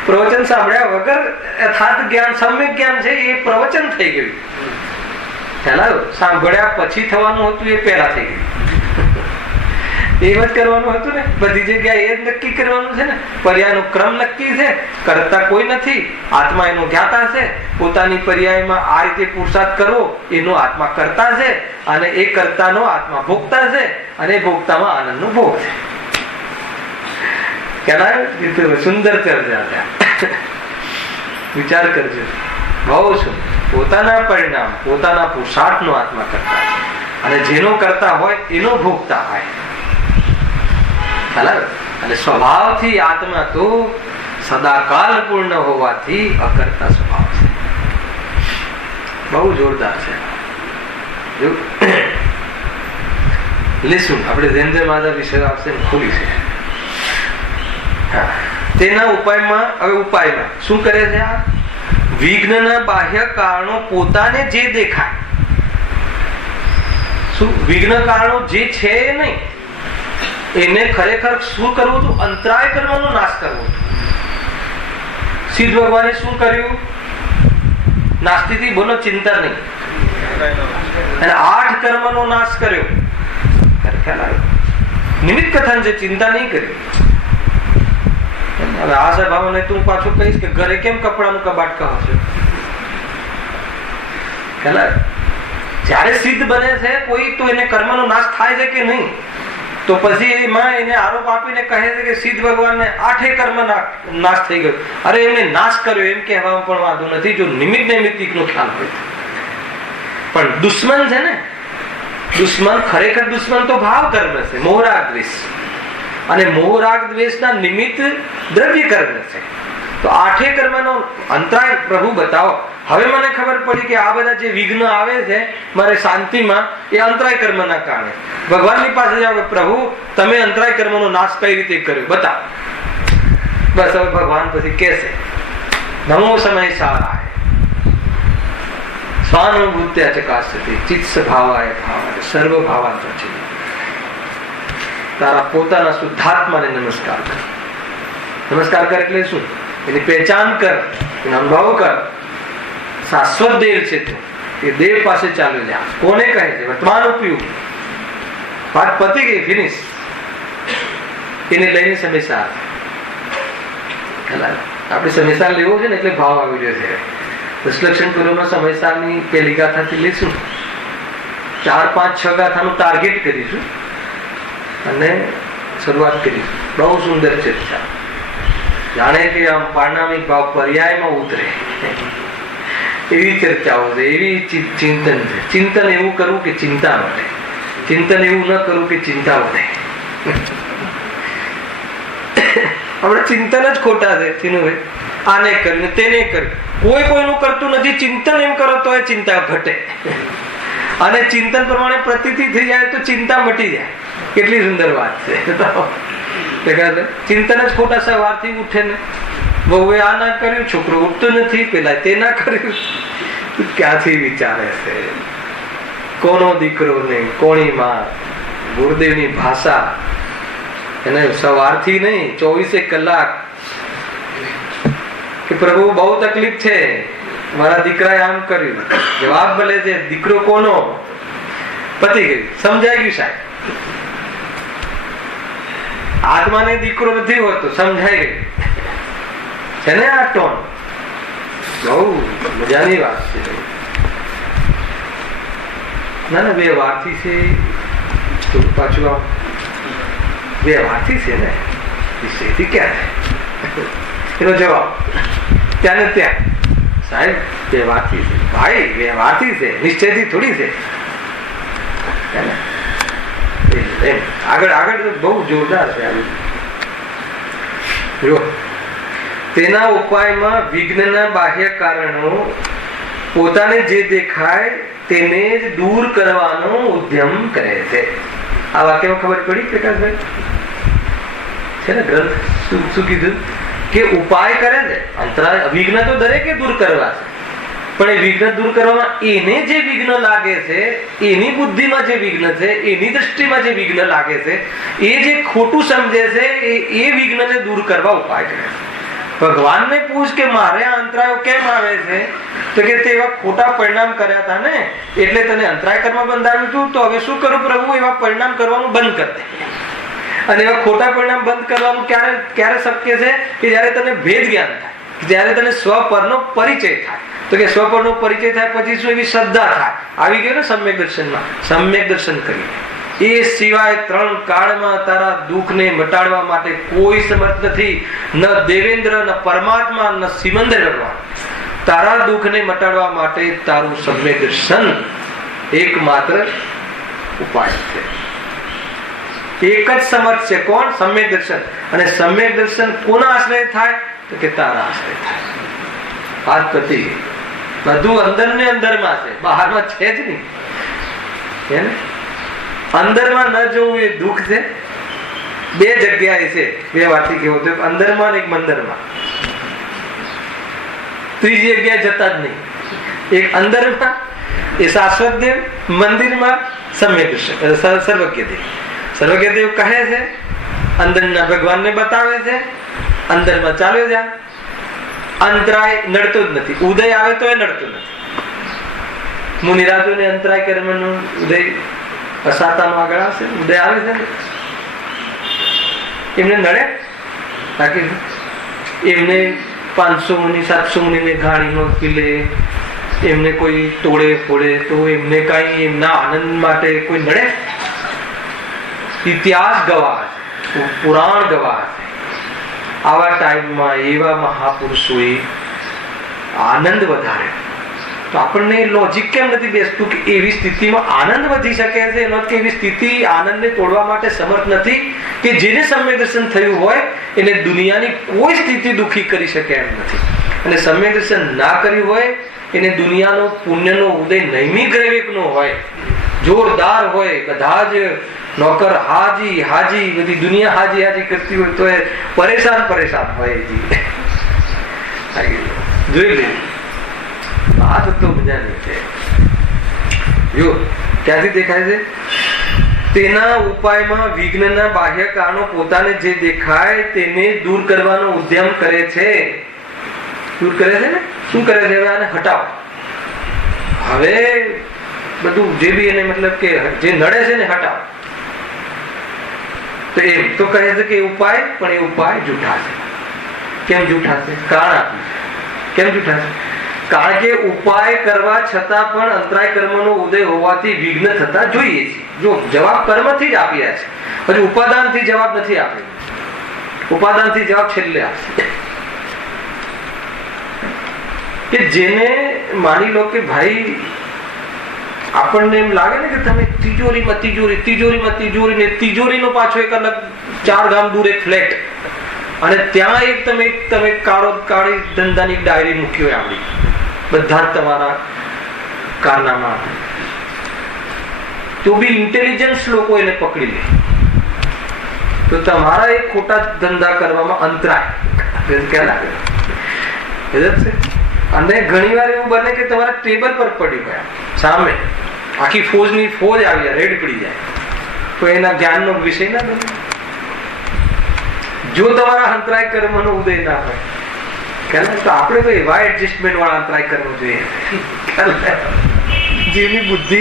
પ્રવચન સાંભળ્યા વગર યથાર્થ જ્ઞાન, સમ્યક જ્ઞાન છે એ પ્રવચન થઈ ગયું. ખ્યાલ સાંભળ્યા પછી થવાનું હતું એ પહેલા થઈ ગયું. એમ જ કરવાનું હતું ને. બધી જગ્યાએ એ જ નક્કી કરવાનું છે ને. પર્યાયનો ક્રમ નક્કી છે, કરતા કોઈ નથી. આત્મા એનો જ્ઞાતા છે. પોતાની પર્યાયમાં આ રીતે પુરુષાર્થ કરવો એનો આત્મા કરતા છે, અને એ કરતાનો આત્મા ભોગતા છે, અને ભોગતામાં આનંદનો ભોગ છે. ખ્યાલ સુંદર ચર્ચા છે. વિચાર કરજો. બહુ શું પોતાના પરિણામ, પોતાના પુરુષાર્થનો આત્મા કરતા, અને જેનો કરતા હોય એનો ભોગતા હોય. અને સ્વભાવથી આત્મા તો સદાકાલ પૂર્ણ હોવાથી અકર્તા સ્વભાવ છે. બહુ જોરદાર છે. લેશું આપણે જેમ જેમ આદા વિષય આવશે ખોલી છે. તેના ઉપાયમાં, હવે ઉપાયમાં શું કરે છે? આ વિઘ્નના બાહ્ય કારણો પોતાને જે દેખાય, શું વિઘ્ન કારણો જે છે નહીં, એને ખરેખર શું કરવું હતું? અંતરાય કર્મનો નાશ કરવો. સિદ્ધ ભગવાને શું કર્યું? નાસ્તિથી બોલો, ચિંતા નહીં. અને 8 કર્મનો નાશ કર્યો. નિમિત્ત કથન છે, ચિંતા નહીં કરી. હવે આ સભામાં તું પાછું કહીશ કે ઘરે કેમ કપડાનું કબાટ કહો છો? જયારે સિદ્ધ બને છે કોઈ તો એને કર્મનો નાશ થાય છે કે નહીં? તો પછી એમાં એને આરોપ આપીને કહે છે કે સિદ્ધ ભગવાનને 8 કર્મ નાશ થઈ ગયો. અરે એમને નાશ કર્યો એમ કહેવામાં પણ વાંધો નથી, જો નિમિત્ત નૈમિત્તિક નો ખ્યાલ હોય. પણ દુશ્મન છે ને, દુશ્મન ખરેખર દુશ્મન તો ભાવ કર્મ છે, મોહરાગ દ્વેષ. અને મોહરાગ દ્વેષના નિમિત્ત દ્રવ્ય કર્મ છે. તો 8 કર્મનો અંતરાય પ્રભુ બતાવો. હવે મને ખબર પડી કે આ બધા જે વિઘ્ન આવે છે મારે શાંતિમાં, એ અંતરાય કર્મના કારણે. ભગવાનની પાસે જાઓ કે પ્રભુ તમે અંતરાય કર્મનો નાશ કઈ રીતે કર્યો બતાવો. બસ હવે ભગવાન પછી કહેશે નમો સમય સારા સ્વાનુભૂત્યા ચકાસતી ચિત્ત ભાવાય ભાવાય સર્વ ભાવાંતર છે. તારા પોતાના શુદ્ધાત્માને નમસ્કાર કર. નમસ્કાર કર એટલે શું? એની પહેચાન કર, એનો અનુભવ કર. શાશ્વત દેવ છે તું, એ દેવ પાસે ચાલી જા. કોને કહે છે? વર્તમાન ઉપયોગ. વાત પતી ગઈ, ફિનિશ. એને લઈને સમયસાર. આપણે સમયસાર લેવો છે ને એટલે ભાવ આવી રહ્યો છે. દશલક્ષણ પૂર્વમાં સમયસારની પહેલી ગાથાથી લઈશું. 4, 5, 6 ગાથાનું ટાર્ગેટ કરીશું. અને શરૂઆત કરી. બહુ સુંદર ચર્ચા, જાણે કે આમ પારણામિક ભાવ પર્યાયમાં ઉતરે એવી ચર્ચાઓ છે, એવી ચિંતન છે. ચિંતન એવું કરવું કે ચિંતા વધે, ચિંતન એવું ન કરવું કે ચિંતા વધે. આપણે ચિંતન જ ખોટા છે ચિનુભાઈ, આને કર્યું તેને કર્યું. કોઈ કોઈનું કરતું નથી. ચિંતન એમ કરો તો એ ચિંતા ઘટે, અને ચિંતન પ્રમાણે પ્રતીતિ થઈ જાય તો ચિંતા મટી જાય. કેટલી સુંદર વાત છે. ચિંતન જ ખોટા, સવારથી ઉઠે ને બહુએ આ ના કર્યું, છોકરો ઉઠતો નથી, પેલા તે ના કર્યું. ક્યાંથી વિચારે છે? કોનો દીકરો ને કોની માં, ગુરુદેવની ભાષા. એને સવારથી નહીં 24 કલાક કે પ્રભુ બહુ તકલીફ છે, મારા દીકરાએ આમ કર્યું. જવાબ મળે છે દીકરો કોનો? પતી ગયું, સમજાઈ ગયું સાહેબ. આત્માને દીકરો નથી હોતો, સમજાઈ ગયું છે ને. આ ટોન બહુ મજાની વાત છે. ના ના, બે વારથી છે તો પાછું આમ બે વારથી છે ને, નિશ્ચયથી ક્યાં છે એનો જવાબ ત્યાં ને ત્યાં. સાહેબ બે વારથી છે, ભાઈ બે વારથી છે, નિશ્ચયથી થોડી છે. આગળ આગળ બહુ જોરદાર છે. જો તેના ઉપાયમાં વિઘ્નના બાહ્ય કારણો પોતાને જે દેખાય તેને જ દૂર કરવાનો ઉદ્યમ કરે છે. આ વાક્યમાં ખબર પડી પ્રકાશભાઈ છે ને? ગ્રંથ શું કીધું કે ઉપાય કરે છે. અંતરાય વિઘ્ન તો દરેકે દૂર કરવા છે, પણ એ વિઘ્ન દૂર કરવામાં એને જે વિઘ્ન લાગે છે, એની બુદ્ધિમાં જે વિઘ્ન છે, એની દ્રષ્ટિમાં જે વિઘ્ન લાગે છે, એ જે ખોટું સમજે છે, એ વિઘ્નને દૂર કરવા ઉપાય કરે છે. ભગવાનને પૂછ કે મારે આ અંતરાયો કેમ આવે છે, તો કે તે એવા ખોટા પરિણામ કર્યા હતા ને, એટલે તને અંતરાય કર્મ બંધાવ્યું હતું. તો હવે શું કરું પ્રભુ? એવા પરિણામ કરવાનું બંધ કરી દે. અને એવા ખોટા પરિણામ બંધ કરવાનું ક્યારે શક્ય છે? કે જયારે તને ભેદ જ્ઞાન થાય, જયારે તને સ્વપરનો પરિચય થાય. તો કે સ્વપરનો પરિચય થાય પછી શું? એવી શ્રદ્ધા થાય. આવી ગયો ને સમ્યક દર્શનમાં. સમ્યક દર્શન કરી એ સિવાય 3 કાળમાં તારા દુઃખને મટાડવા માટે કોઈ સમર્થ નથી. ન દેવેન્દ્ર, ન પરમાત્મા, ન સિમંદર ભગવાન. તારા દુઃખને મટાડવા માટે તારું સમ્યક દર્શન એકમાત્ર ઉપાય છે. એક જ સમર્થ છે. કોણ? સમ્યક દર્શન. અને સમ્યક દર્શન કોના આશ્રય થાય? તો કે તારા આશ્રય થાય. વાત પતી ગઈ. બધું અંદર ને અંદરમાં છે, બહારમાં છે જ નહીં. અંદરમાં ન જોવું એ દુઃખ છે. બે જગ્યાએ છે, બે વાતથી કેવું છે, અંદરમાં એક મંદરમાં. ત્રીજી જગ્યાએ જતા જ નહીં. એક અંદરમાં એ શાશ્વત દેવ, મંદિરમાં સમ્યક સર્વજ્ઞ દેવ. સર્વજ્ઞ દેવ કહે છે, અંદરના ભગવાનને બતાવે છે, અંદરમાં ચાલ્યો જા. અંતરાય નડતો જ નથી. ઉદય આવે તો એ નડતો નથી. મુનિરાજોને અંતરાય કર્મનો ઉદય અસાતાનો આગળ આવશે, ઉદય આવે છે, એમને નડે? બાકી એમને 500 મુનિ 700 મુનિને ગાડી નો પીલે, એમને કોઈ તોડે ફોડે તો એમને કઈ એમના આનંદ માટે કોઈ નડે? ઇતિહાસ ગવાહ છે, પુરાણ ગવાહ છે. આવા ટાઈમમાં એવા મહાપુરુષોએ આનંદ વધારે. તો આપણને લોજિક કેમ નથી બેસતું કે એવી સ્થિતિમાં આનંદ વધી શકે છે? એનો કે એવી સ્થિતિ આનંદને તોડવા માટે સમર્થ નથી. કે જેને સમ્યક દર્શન થયું હોય એને દુનિયાની કોઈ સ્થિતિ દુઃખી કરી શકે એમ નથી. અને સમ્યક દર્શન ના કર્યું હોય એને દુનિયાનો પુણ્યનો ઉદય નૈમિક વિવેકનો હોય, જોરદાર હોય. બધા જ નોકર હાજી હાજી, બધી દુનિયા હાજી હાજી કરતી હોય તો એ પરેશાન હોય. જોઈ લે આ તો મજાની છે. જો ક્યાંથી દેખાય છે? તેના ઉપાયમાં વિઘ્નના બાહ્ય કારણો પોતાને જે દેખાય તેને દૂર કરવાનો ઉદ્યમ કરે છે. દૂર કરે છે ને? શું કરે છે? આને હટાવો. હવે બધું જે બી એને મતલબ કે જે નડે છે ને હટાવો. તો એમ તો કહે છે કે ઉપાય, પણ એ ઉપાય જૂઠા છે. કેમ જૂઠા છે? કારણ આપ્યું. કેમ જૂઠા છે? કારણ કે ઉપાય કરવા છતાં પણ અંતરાય કર્મનો ઉદય હોવાથી વિઘ્ન થતા જોઈએ છે. જો જવાબ કર્મથી જ આપ્યા છે. પછી ઉપાદાનથી જવાબ નથી આપે, ઉપાદાનથી જવાબ છેલ્લે આપશે. કે જેને માની લો કે ભાઈ આપણને એમ લાગે ને કે તમે તિજોરીમાં તિજોરી ને તિજોરીનો પાછો એક અલગ 4 ગામ દૂર એક ફ્લેટ, અને ત્યાં એક તમે કાળી ધંધાની ડાયરી મૂકી હોય આપણી, બધા જ તમારા કારનામા, તો બી ઇન્ટેલિજન્સ લોકો એને પકડી લે તો તમારા એક ખોટા ધંધા કરવામાં અંતરાય. અને ઘણી વાર એવું બને કે તમારા ટેબલ પર પડી ગયા સામે આખી ફોજ આવી જાય, રેડ પડી જાય, તો એના જ્ઞાનનો વિષય ના બને. જો તમારા અંતરાય કર્મનો ઉદય ના હોય તો આપણે તો એવા એડજસ્ટમેન્ટ વાળા અંતરાય કર્મ જોઈએ જેની બુદ્ધિ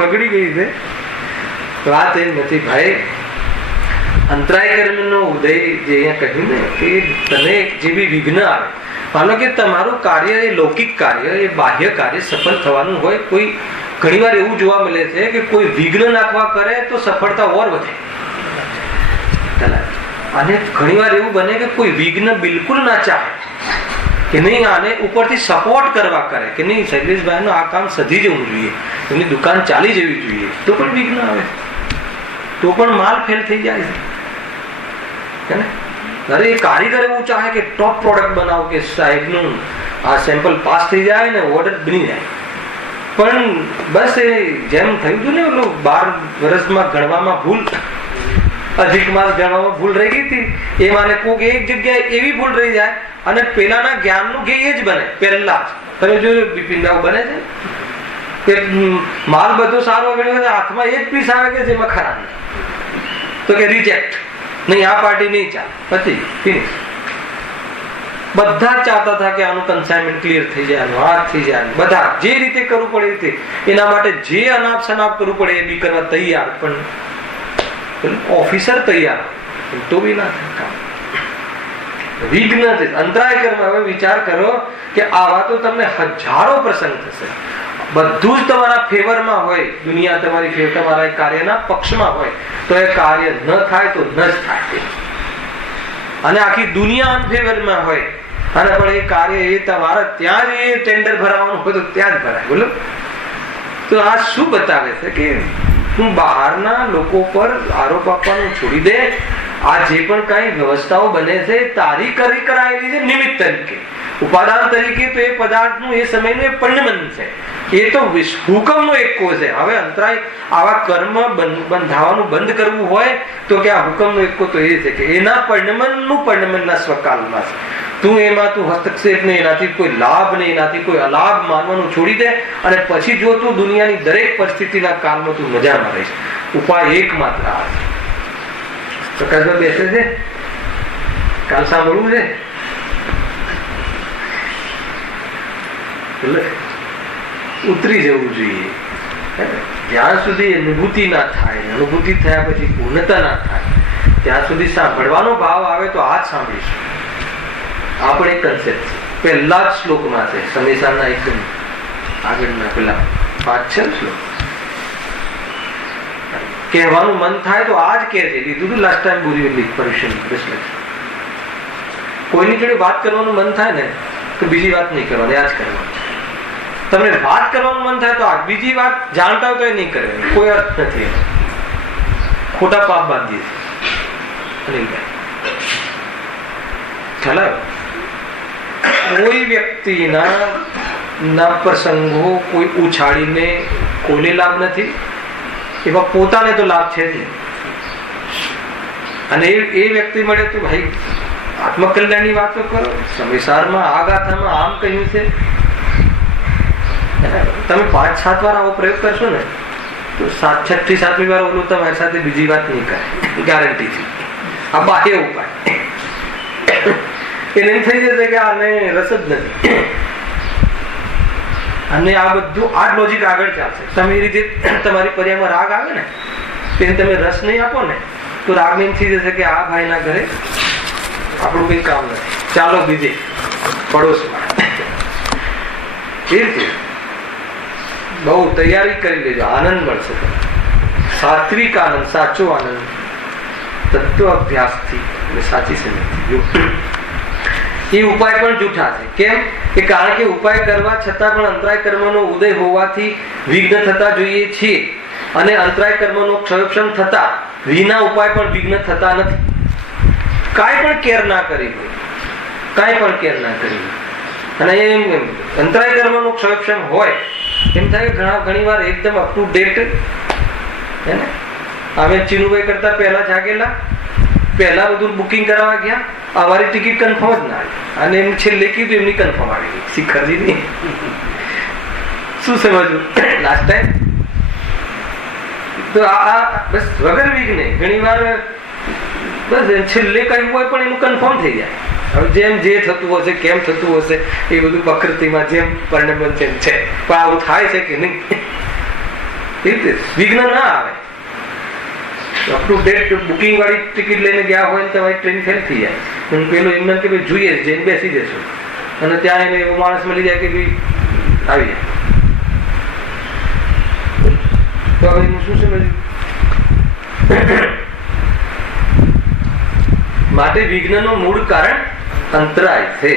બગડી ગઈ છે. વાત એમ નથી ભાઈ, અંતરાય કર્મનો ઉદય જે અહીંયા કહ્યું ને કે તને જે બી વિઘ્ન આવે, માનો કે તમારું કાર્ય એ લૌકિક કાર્ય, એ બાહ્ય કાર્ય સફળ થવાનું હોય, કોઈ ઘણી વાર એવું જોવા મળે છે કે કોઈ વિઘ્ન નાખવા કરે તો સફળતા ઓર વધે, અને ઘણી વાર એવું બને કે કોઈ વિઘ્ન બિલકુલ ના ચાહે કે નહીં, આને ઉપરથી સપોર્ટ કરવા કરે કે નહીં શૈલેષભાઈ નું આ કામ સધી જવું જોઈએ, એમની દુકાન ચાલી જવી જોઈએ, તો પણ વિઘ્ન આવે, તો પણ માલ ફેલ થઈ જાય છે. અરે એ કારીગર એવું ચાહે કે ટોપ પ્રોડક્ટ બનાવો કે સાહેબનું આ સેમ્પલ પાસ થઈ જાય ને ઓર્ડર બની જાય, પણ બસ એ જેમ થયું હતું ને ઓલું 12 વર્ષમાં ગણવામાં ભૂલ, અધિક માસ ગણવામાં ભૂલ રહી ગઈ હતી, એ માને કોક એક જગ્યાએ એવી ભૂલ રહી જાય અને પેલાના જ્ઞાનનું જ્ઞેય જ બને પહેલા જ. તમે જોયું બિપિનભાઈ બને છે કે માલ બધો સારો ગણ્યો, હાથમાં એક પીસ આવે કે જેમાં ખરાબ, તો કે રિજેક્ટ, નહીં આ પાર્ટી નહીં ચાલે, પછી ફિનિશ. બધા જ ચાહતા હતા કે આનું કન્સાઇનમેન્ટ ક્લિયર થઈ જાય, આનું આ થઈ જાય, બધા જે રીતે કરવું પડે એના માટે જે અનાપ શનાપ કરવું પડે એ બી કરવા તૈયાર, પણ ઓફિસર તૈયાર તો બી ના થાય. વિઘ્ન અંતરાય કર્મ. હવે વિચાર કરો કે આવા તો તમને હજારો પ્રસંગ થશે, બધું જ તમારા ફેવરમાં હોય, દુનિયા તમારી ફેવર, તમારા કાર્યના પક્ષમાં હોય તો એ કાર્ય ન થાય તો ન જ થાય, અને આખી દુનિયા અનફેવરમાં હોય અને પણ એ કાર્ય એ તમારા ત્યાં જ એ ટેન્ડર ભરાવાનું હોય તો ત્યાં જ ભરાય. બોલો, તો આ શું બતાવે છે કે તું બહારના લોકો પર આરોપ આપવાનું છોડી દે. આ જે પણ કઈ વ્યવસ્થાઓ બને છે તારી કરી કરાયેલી છે નિમિત્ત તરીકે, ઉપાદાન તરીકે, તો એ પદાર્થનું એ સમયનું એ પરિણમન છે, એ તો હુકમનો એકો છે. હવે અંતરાય આવા કર્મ બંધાવાનું બંધ કરવું હોય તો કે આ હુકમનો એકો તો એ છે કે એના પરિણમનના સ્વકાલમાં છે. તું હસ્તક્ષેપ નહીં, એનાથી કોઈ લાભ નહીં, એનાથી કોઈ અલાભ માનવાનું છોડી દે, અને પછી જો તું દુનિયાની દરેક પરિસ્થિતિના કાલમાં તું મજામાં રહીશ. ઉપાય એકમાત્ર આ છે. પ્રકાશભાઈ બેસે છે, કાલ સાંભળવું છે, એટલે ઉતરી જવું જોઈએ. જ્યાં સુધી અનુભૂતિ ના થાય, અનુભૂતિ થયા પછી પૂર્ણતા ના થાય, ત્યાં સુધી સાંભળવાનો ભાવ આવે તો આ જ સાંભળીશું. આ પણ એક કન્સેપ્ટ પહેલા જ શ્લોકમાં છે, સમેસાના એકદમ આગળના પેલા 5-6 શ્લોક. કહેવાનું મન થાય તો આ જ કહે છે. લીધું હતું લાસ્ટ ટાઈમ બોરી પરીક્ષણ. કોઈની જોડે વાત કરવાનું મન થાય ને તો બીજી વાત નહીં કરવાની, આ જ કરવાની. તમને વાત કરવાનું મન થાય તો આ, બીજી વાત જાણતા હોય તો એ નહીં કરવાની, કોઈ અર્થ નથી. ખોટા પાપ બાંધીએ છીએ. કોઈ વ્યક્તિના પ્રસંગો કોઈ ઉછાળીને કોઈને લાભ નથી, એમાં પોતાને તો લાભ છે જ. અને એ વ્યક્તિ મળે તો ભાઈ આત્મકલ્યાણની વાતો કરો. સમયસારમાં આ ગાથામાં આમ કહ્યું છે, તમે 5-7 વાર આવો પ્રયોગ કરશો ને તો 6મી 7મી વાર ઓલું તમારી સાથે બીજી વાત નહીં કરે, ગેરંટીથી. આ બાહ્ય ઉપાય એ નહીં થઈ જશે કે આને રસ જ નથી, અને આ બધું આ લોજિક આગળ ચાલશે. તમે એ રીતે તમારી પર્યામાં રાગ આવે ને તેને તમે રસ નહીં આપો ને તો રાગ નહીં થઈ જશે કે આ ભાઈના ઘરે આપણું કઈ કામ નથી, ચાલો બીજે પડોશમાં. એ રીતે બહુ તૈયારી કરી લેજો, આનંદ મળશે. સાત્વિક આનંદ, સાચો આનંદ તત્વ અભ્યાસથી અને સાચી સમજથી. એ ઉપાય પણ જૂઠા છે. કેમ કે કારણ કે ઉપાય કરવા છતાં પણ અંતરાય કર્મનો ઉદય હોવાથી વિઘ્ન થતા જોઈએ છીએ, અને અંતરાય કર્મનો ક્ષયોક્ષમ થતા વિના ઉપાય પણ વિઘ્ન થતા નથી. કાંઈ પણ કેર ના કરી હોય, કાંઈ પણ કેર ના કરી હોય, અને અંતરાય કર્મનો ક્ષયોક્ષમ હોય એમ થાય ઘણી વાર એકદમ અપ ટુ ડેટ હે ને. અમે ચીનુભાઈ કરતા પહેલા જાગેલા, પહેલા બધું બુકિંગ કરાવવા ગયા, અમારી ટિકિટ કન્ફર્મ જ ના આવી, અને એમ છેલ્લે કીધું એમની કન્ફર્મ આવી ગઈ. શિખરજી ની શું સમજવું લાસ્ટ ટાઈમ તો આ બસ વગર વિઘ્ને ઘણી વાર બસ છેલ્લે કહ્યું હોય પણ એનું કન્ફર્મ થઈ જાય. હવે જેમ જે થતું હશે, કેમ થતું હશે, એ બધું પ્રકૃતિમાં જેમ પરિણમન છે, પણ આવું થાય છે કે નહીં એ રીતે વિઘ્ન ના આવે. અપ ટુ ડેટ બુકિંગ વાળી ટિકિટ લઈને ગયા હોય ને તમારી ટ્રેન ફેલ થઈ જાય, પેલો એમને કે ભાઈ જોઈએ જઈને બેસી જશો, અને ત્યાં એને એવો માણસ મળી જાય કે ભાઈ આવી જાય, તો હવે એનું શું સમજ્યું? માટે વિઘ્નનો મૂળ કારણ અંતરાય છે.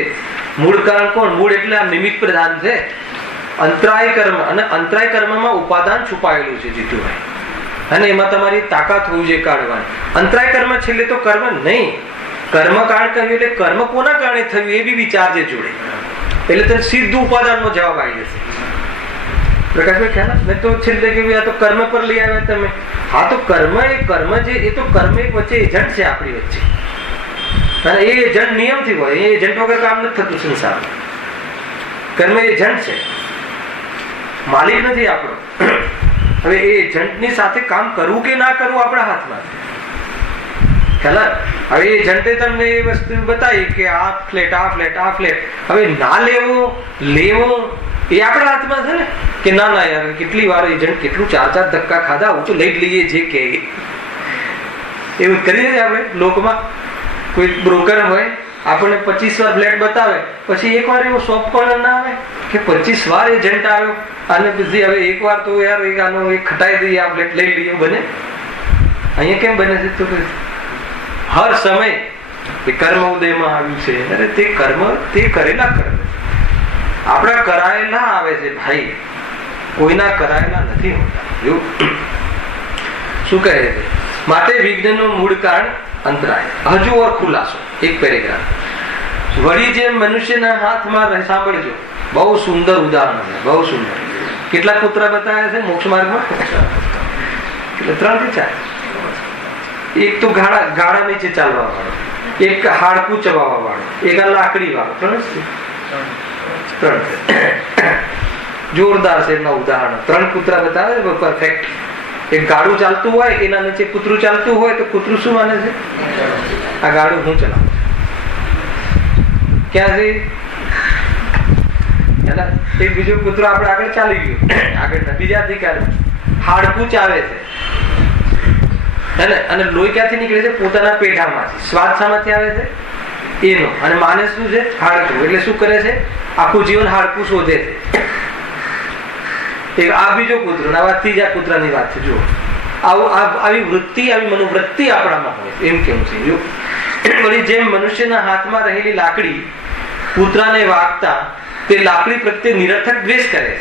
મૂળ કારણ કોણ? મૂળ એટલે આ નિમિત્ત પ્રધાન છે. અંતરાય કર્મ, અને અંતરાય કર્મમાં ઉપાદાન છુપાયેલું છે જીતુભાઈ, અને એમાં તમારી તાકાત હોવી જોઈએ કાઢવાની. અંતરાય કર્મ છેલ્લે તો કર્મ નહીં, કર્મ કારણ કહ્યું એટલે કર્મ કોના કારણે થયું એ બી વિચારજે જોડે, એટલે તને સીધું ઉપાદાનનો જવાબ આવી જશે. પ્રકાશભાઈ ખ્યાલ મેં તો છેલ્લે કે આ તો કર્મ પર લઈ આવ્યા તમે. હા તો કર્મ જે એ તો કર્મ એક વચ્ચે એજન્ટ છે આપણી વચ્ચે, અને એ એજન્ટ નિયમથી હોય, એ એજન્ટ વગર કામ નથી થતું સંસારમાં. કર્મ એજન્ટ છે, માલિક નથી આપણો. હવે એ એજન્ટની સાથે કામ કરવું કે ના કરવું આપણા હાથમાં છે. ખ્યાલ? હવે એજન્ટે તમને એ વસ્તુ બતાવી કે આ ફ્લેટ, આ ફ્લેટ, આ ફ્લેટ, હવે ના લેવો લેવો એ આપણા હાથમાં છે ને, કે ના ના યાર કેટલી વાર એજન્ટ કેટલું 4 ધક્કા ખાધા, હું તો લઈ જ લઈએ જે કે એવું કરીએ છીએ આપણે લોકમાં. કોઈ બ્રોકર હોય આપણને 25 વાર ફ્લેટ બતાવે, પછી એક વાર એવો શોપ કોર્નર ના આવે કે 25 વાર એજન્ટ આવ્યો, અને પછી હવે એક વાર તો યાર એક આનો એક ખટાઈ દઈએ, આ ફ્લેટ લઈ લઈએ. બને અહીંયા કેમ બને છે? તો હર સમય કર્મ ઉદયમાં આવ્યું છે, અરે તે કર્મ તે કરેલા કર્મ આપણા કરાયેલા આવે છે ભાઈ, કોઈના કરાયેલા નથી હોતા. શું કહે છે? માટે વિઘ્નનું મૂળ કારણ અંતરાય. હજુ ઓર ખુલાસો એક પેરેગ્રાફ. વળી જેમ મનુષ્યના હાથમાં, સાંભળજો, બહુ સુંદર ઉદાહરણ છે, બહુ સુંદર. કેટલા પુત્ર બતાવ્યા છે મોક્ષ માર્ગમાં? એટલે 3 થી 4. એક તો ગાળા નીચે ચાલવા વાળો, એક હાડકું ચબાવવા વાળો, એક લાકડી વાળો. 3 જોરદાર છે એમના ઉદાહરણ. 3 કૂતરા બતાવે છે પરફેક્ટ. એક ગાડું ચાલતું હોય, એના નીચે કૂતરું ચાલતું હોય, તો કૂતરું શું માને છે? આ ગાડું હું ચલાવું. ક્યાં છે? એક બીજો કૂતરો આપણે આગળ ચાલી ગયો, આગળ બીજા અધિકારી હાડકું ચાલે છે, અને લોહી ક્યાંથી નીકળે છે? પોતાના પેઢામાંથી. સ્વાદ શામાંથી આવે છે? એનો. અને માને શું છે? હાડકું. એટલે શું કરે છે? આખું જીવન હાડકું શોધે છે. આ બીજો કૂતરો, આ ત્રીજા કૂતરાની વાત છે. જુઓ, આવી વૃત્તિ, આવી મનોવૃત્તિ આપણામાં હોય એમ કેવું છે. જો વળી જેમ મનુષ્યના હાથમાં રહેલી લાકડી કૂતરાને વાગતા તે લાકડી પ્રત્યે નિરર્થક દ્વેષ કરે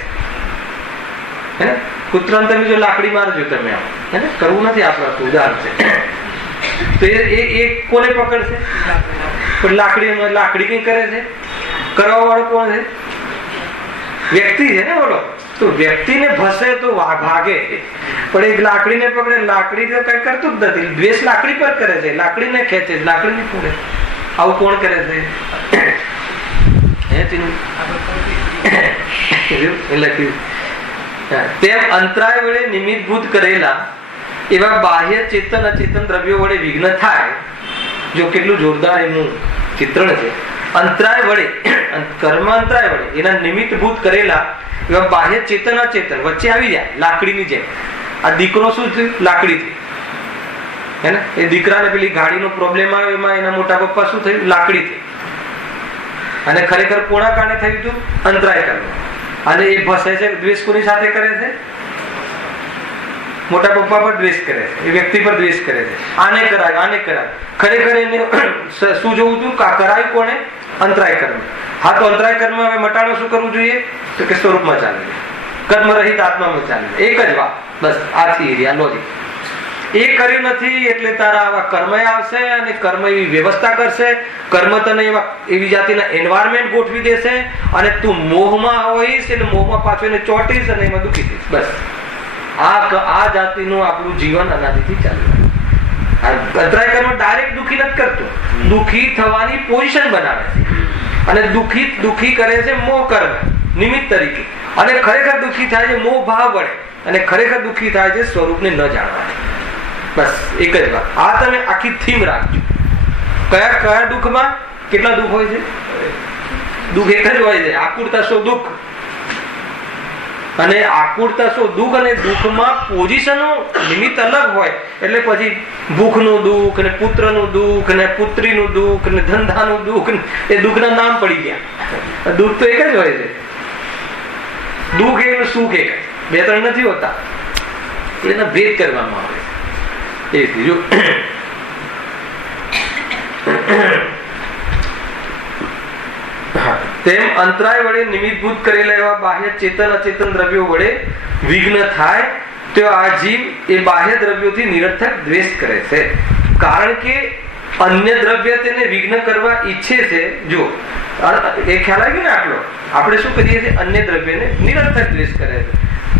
છે. કૂતરાને તમે જો લાકડી મારજો, તમે આમ હે ને, કરવું નથી આપણે, ઉદાહરણ છે. તો એ કોને પકડશે? પણ લાકડી કઈ કરે છે? કરવા વાળો કોણ છે? વ્યક્તિ છે ને. બોલો, તો વ્યક્તિને ભસે તો ભાગે, પણ એક લાકડીને પકડે, લાકડી તો કઈ કરતું જ નથી. દ્વેષ લાકડી પર કરે છે, લાકડીને ખેંચે, લાકડીને ફોડે. આવું કોણ કરે છે? તેમ અંતરાય વડે નિમિત્તભૂત કરેલા એવા બાહ્ય ચેતન અચેતન દ્રવ્યો વડે વિઘ્ન થાય. જો કેટલું જોરદાર એનું ચિત્રણ છે. અંતરાય વડે, કર્મ અંતરાય વડે એના નિમિત્તભૂત કરેલા એવા બાહ્ય ચેતન અચેતન વચ્ચે આવી જાય લાકડીની જેમ. આ દીકરો શું થયું? લાકડીથી હે ને. એ દીકરાને પેલી ગાડીનો પ્રોબ્લેમ આવ્યો, એમાં એના મોટા પપ્પા શું થયું? લાકડીથી. અને ખરેખર કોના કારણે થયું હતું? અંતરાય કર્મ. અને એ ભસે છે, દ્વેષ કોની સાથે કરે છે? મોટા પપ્પા પર દ્વેષ કરે છે, એ વ્યક્તિ પર દ્વેષ કરે છે, આને કરાય. ખરેખર એને શું જોવું હતું? કરાય કોને? અંતરાય કર્મ. હા, તો અંતરાય કર્મ હવે મટાડો શું કરવું જોઈએ? તો કે સ્વરૂપમાં ચાલે, કર્મ રહિત આત્મામાં ચાલે. એક જ વાત, બસ આ થિયરી, આ લોજિક. એ કર્યું નથી એટલે તારા આવા કર્મ આવશે અને કર્મ એવી વ્યવસ્થા કરશે, કર્મ તને એવી જાતિના એન્વાયરમેન્ટ ગોઠવી દેશે અને તું મોહમાં હોઈશ એટલે મોહમાં પાછો એને ચોટીશ અને એમાં દુખી થઈશ. બસ આ જાતિનું આપણું જીવન અનાદિથી ચાલે. અંતરાય કર્મ ડાયરેક્ટ દુખી નથી કરતો, દુખી થવાની પોઝિશન બનાવે છે અને દુખી કરે છે મોહ કર્મ નિમિત્ત તરીકે, અને ખરેખર દુખી થાય છે મોહ ભાવ વડે, અને ખરેખર દુખી થાય છે સ્વરૂપને ન જાણવાથી. બસ એક જ વાત. આ તમે આખી થીમ રાખજો. કયા દુઃખમાં કેટલા દુઃખ હોય છે? દુઃખ એક જ હોય છે, આકુરતા સો દુઃખ. અને આકુરતા સો દુઃખ અને દુઃખમાં પોઝિશનો નિમિત્ત અલગ હોય એટલે પછી ભૂખનું દુઃખ અને પુત્રનું દુઃખ અને પુત્રીનું દુઃખ અને ધંધાનું દુઃખ, એ દુઃખના નામ પડી ગયા. દુઃખ તો એક જ હોય છે. દુઃખ એક, સુખ એક, બે ત્રણ નથી હોતા. એના ભેદ કરવામાં આવે. તેમ અંતરાય વડે નિમિત્તભૂત કરેલા એવા બાહ્ય ચેતન અચેતન દ્રવ્યો વડે વિઘ્ન થાય તો આ જીવ એ બાહ્ય દ્રવ્યોથી નિરર્થક દ્વેષ કરે છે, કારણ કે અન્ય દ્રવ્ય તેને વિઘ્ન કરવા ઈચ્છે છે. જો એ ખ્યાલ આવી ગયો ને આટલો, આપણે શું કરીએ છીએ? અન્ય દ્રવ્યને નિરર્થક દ્વેષ કરે છે.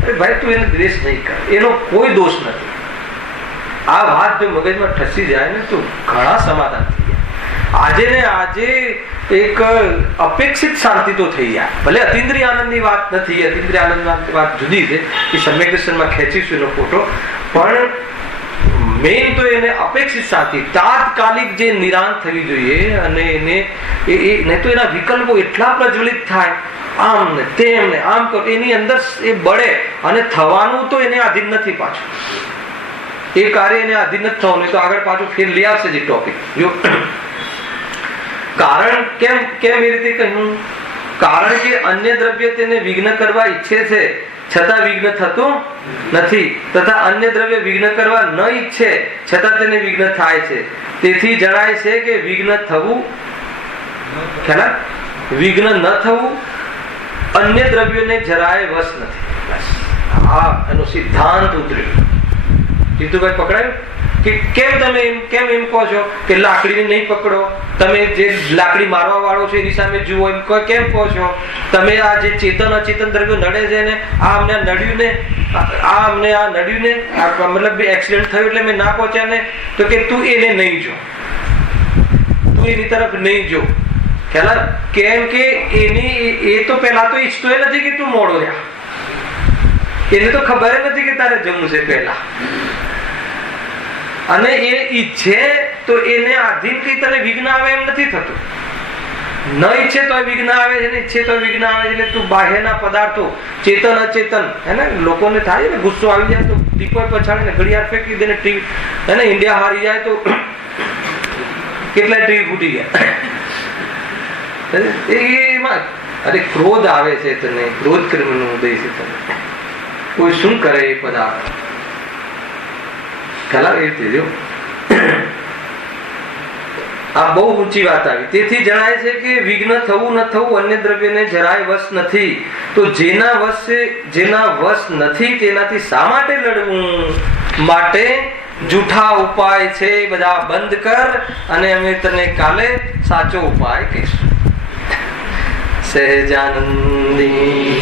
અરે ભાઈ, તું એને દ્વેષ નહીં કર, એનો કોઈ દોષ નથી. આ વાત જો મગજમાં ઠસી જાય ને તો ઘણા સમાધાન થઈ જાય. આજે ને આજે એક અપેક્ષિત શાંતિ તો થઈ જાય. ભલે અતિન્દ્રિય આનંદની વાત નથી, અતિન્દ્રિય આનંદની વાત જુદી છે, એ સમ્યક દર્શનમાં ખેંચીશું એનો ફોટો, પણ મેઇન તો એને અપેક્ષિત શાંતિ, તાત્કાલિક જે નિરાંત થવી જોઈએ. અને એને નહીં તો એના વિકલ્પો એટલા પ્રજ્વલિત થાય, આમ ને તેમ ને આમ કરો, એની અંદર એ બળે અને થવાનું તો એને આધીન નથી. પાછું એ કાર્ય એને આધીન જ થવાનું, તો આગળ પાછું ફેર લઈ આવશે જે ટોપિક. જો કારણ કેમ એ રીતે કહ્યું? કારણ કે અન્ય દ્રવ્ય તેને વિઘ્ન કરવા ઈચ્છે છે છતાં વિઘ્ન થતું નથી, તથા અન્ય દ્રવ્ય વિઘ્ન કરવા ન ઈચ્છે છતાં તેને વિઘ્ન થાય છે. તેથી જણાય છે કે વિઘ્ન થવું, ખ્યાલ, વિઘ્ન ન થવું અન્ય દ્રવ્યોને જરાય વશ નથી. આ એનો સિદ્ધાંત ઉતર્યો. જીતુભાઈ પકડાયું કે કેમ એમ કહો છો કે લાકડીને નહીં પકડો? તમે જે લાકડી મારવા વાળો છે એની સામે જુઓ, એમ કેમ કહો છો? તમે આ જે ચેતન અચેતન દ્રવ્યો નડે છે ને, આ અમને નડ્યું ને, મતલબ એક્સિડન્ટ થયું એટલે મેં ના પહોંચ્યા ને, તો કે તું એને નહીં જો, તું એની તરફ નહીં જો. ખ્યાલ? કેમ કે એ તો પેલા તો ઈચ્છતો નથી કે તું મોડો રહ્યા, એને તો ખબર નથી કે તારે જમવું છે પહેલા, અને એ ઈચ્છે તો એને આધીન કઈ તને વિઘ્ન આવે એમ નથી થતું. ન ઈચ્છે તો વિઘ્ન આવે છે, ઈચ્છે તો વિઘ્ન આવે છે. એટલે તું બાહ્યના પદાર્થો ચેતન અચેતન, હે ને, લોકોને થાય ને ગુસ્સો આવી જાય તો દીપો પછાડીને ઘડિયાળ ફેંકી દે ને ટીવી, હે ને, ઇન્ડિયા હારી જાય તો કેટલાય ટીવી ફૂટી ગયા. એમાં અરે ક્રોધ આવે છે તને, ક્રોધ કર્મનો ઉદય છે તને, કોઈ શું કરે એ પદાર્થ ખ્યાલ એ રીતે. જો આ બહુ ઊંચી વાત આવી. તેથી જણાય છે કે વિઘ્ન થવું ન થવું અન્ય દ્રવ્યને જરાય વશ નથી. તો જેના વશ નથી તેનાથી શા માટે લડવું? માટે જૂઠા ઉપાય છે બધા બંધ કર, અને અમે તને કાલે સાચો ઉપાય કહીશું. સહેજાનંદી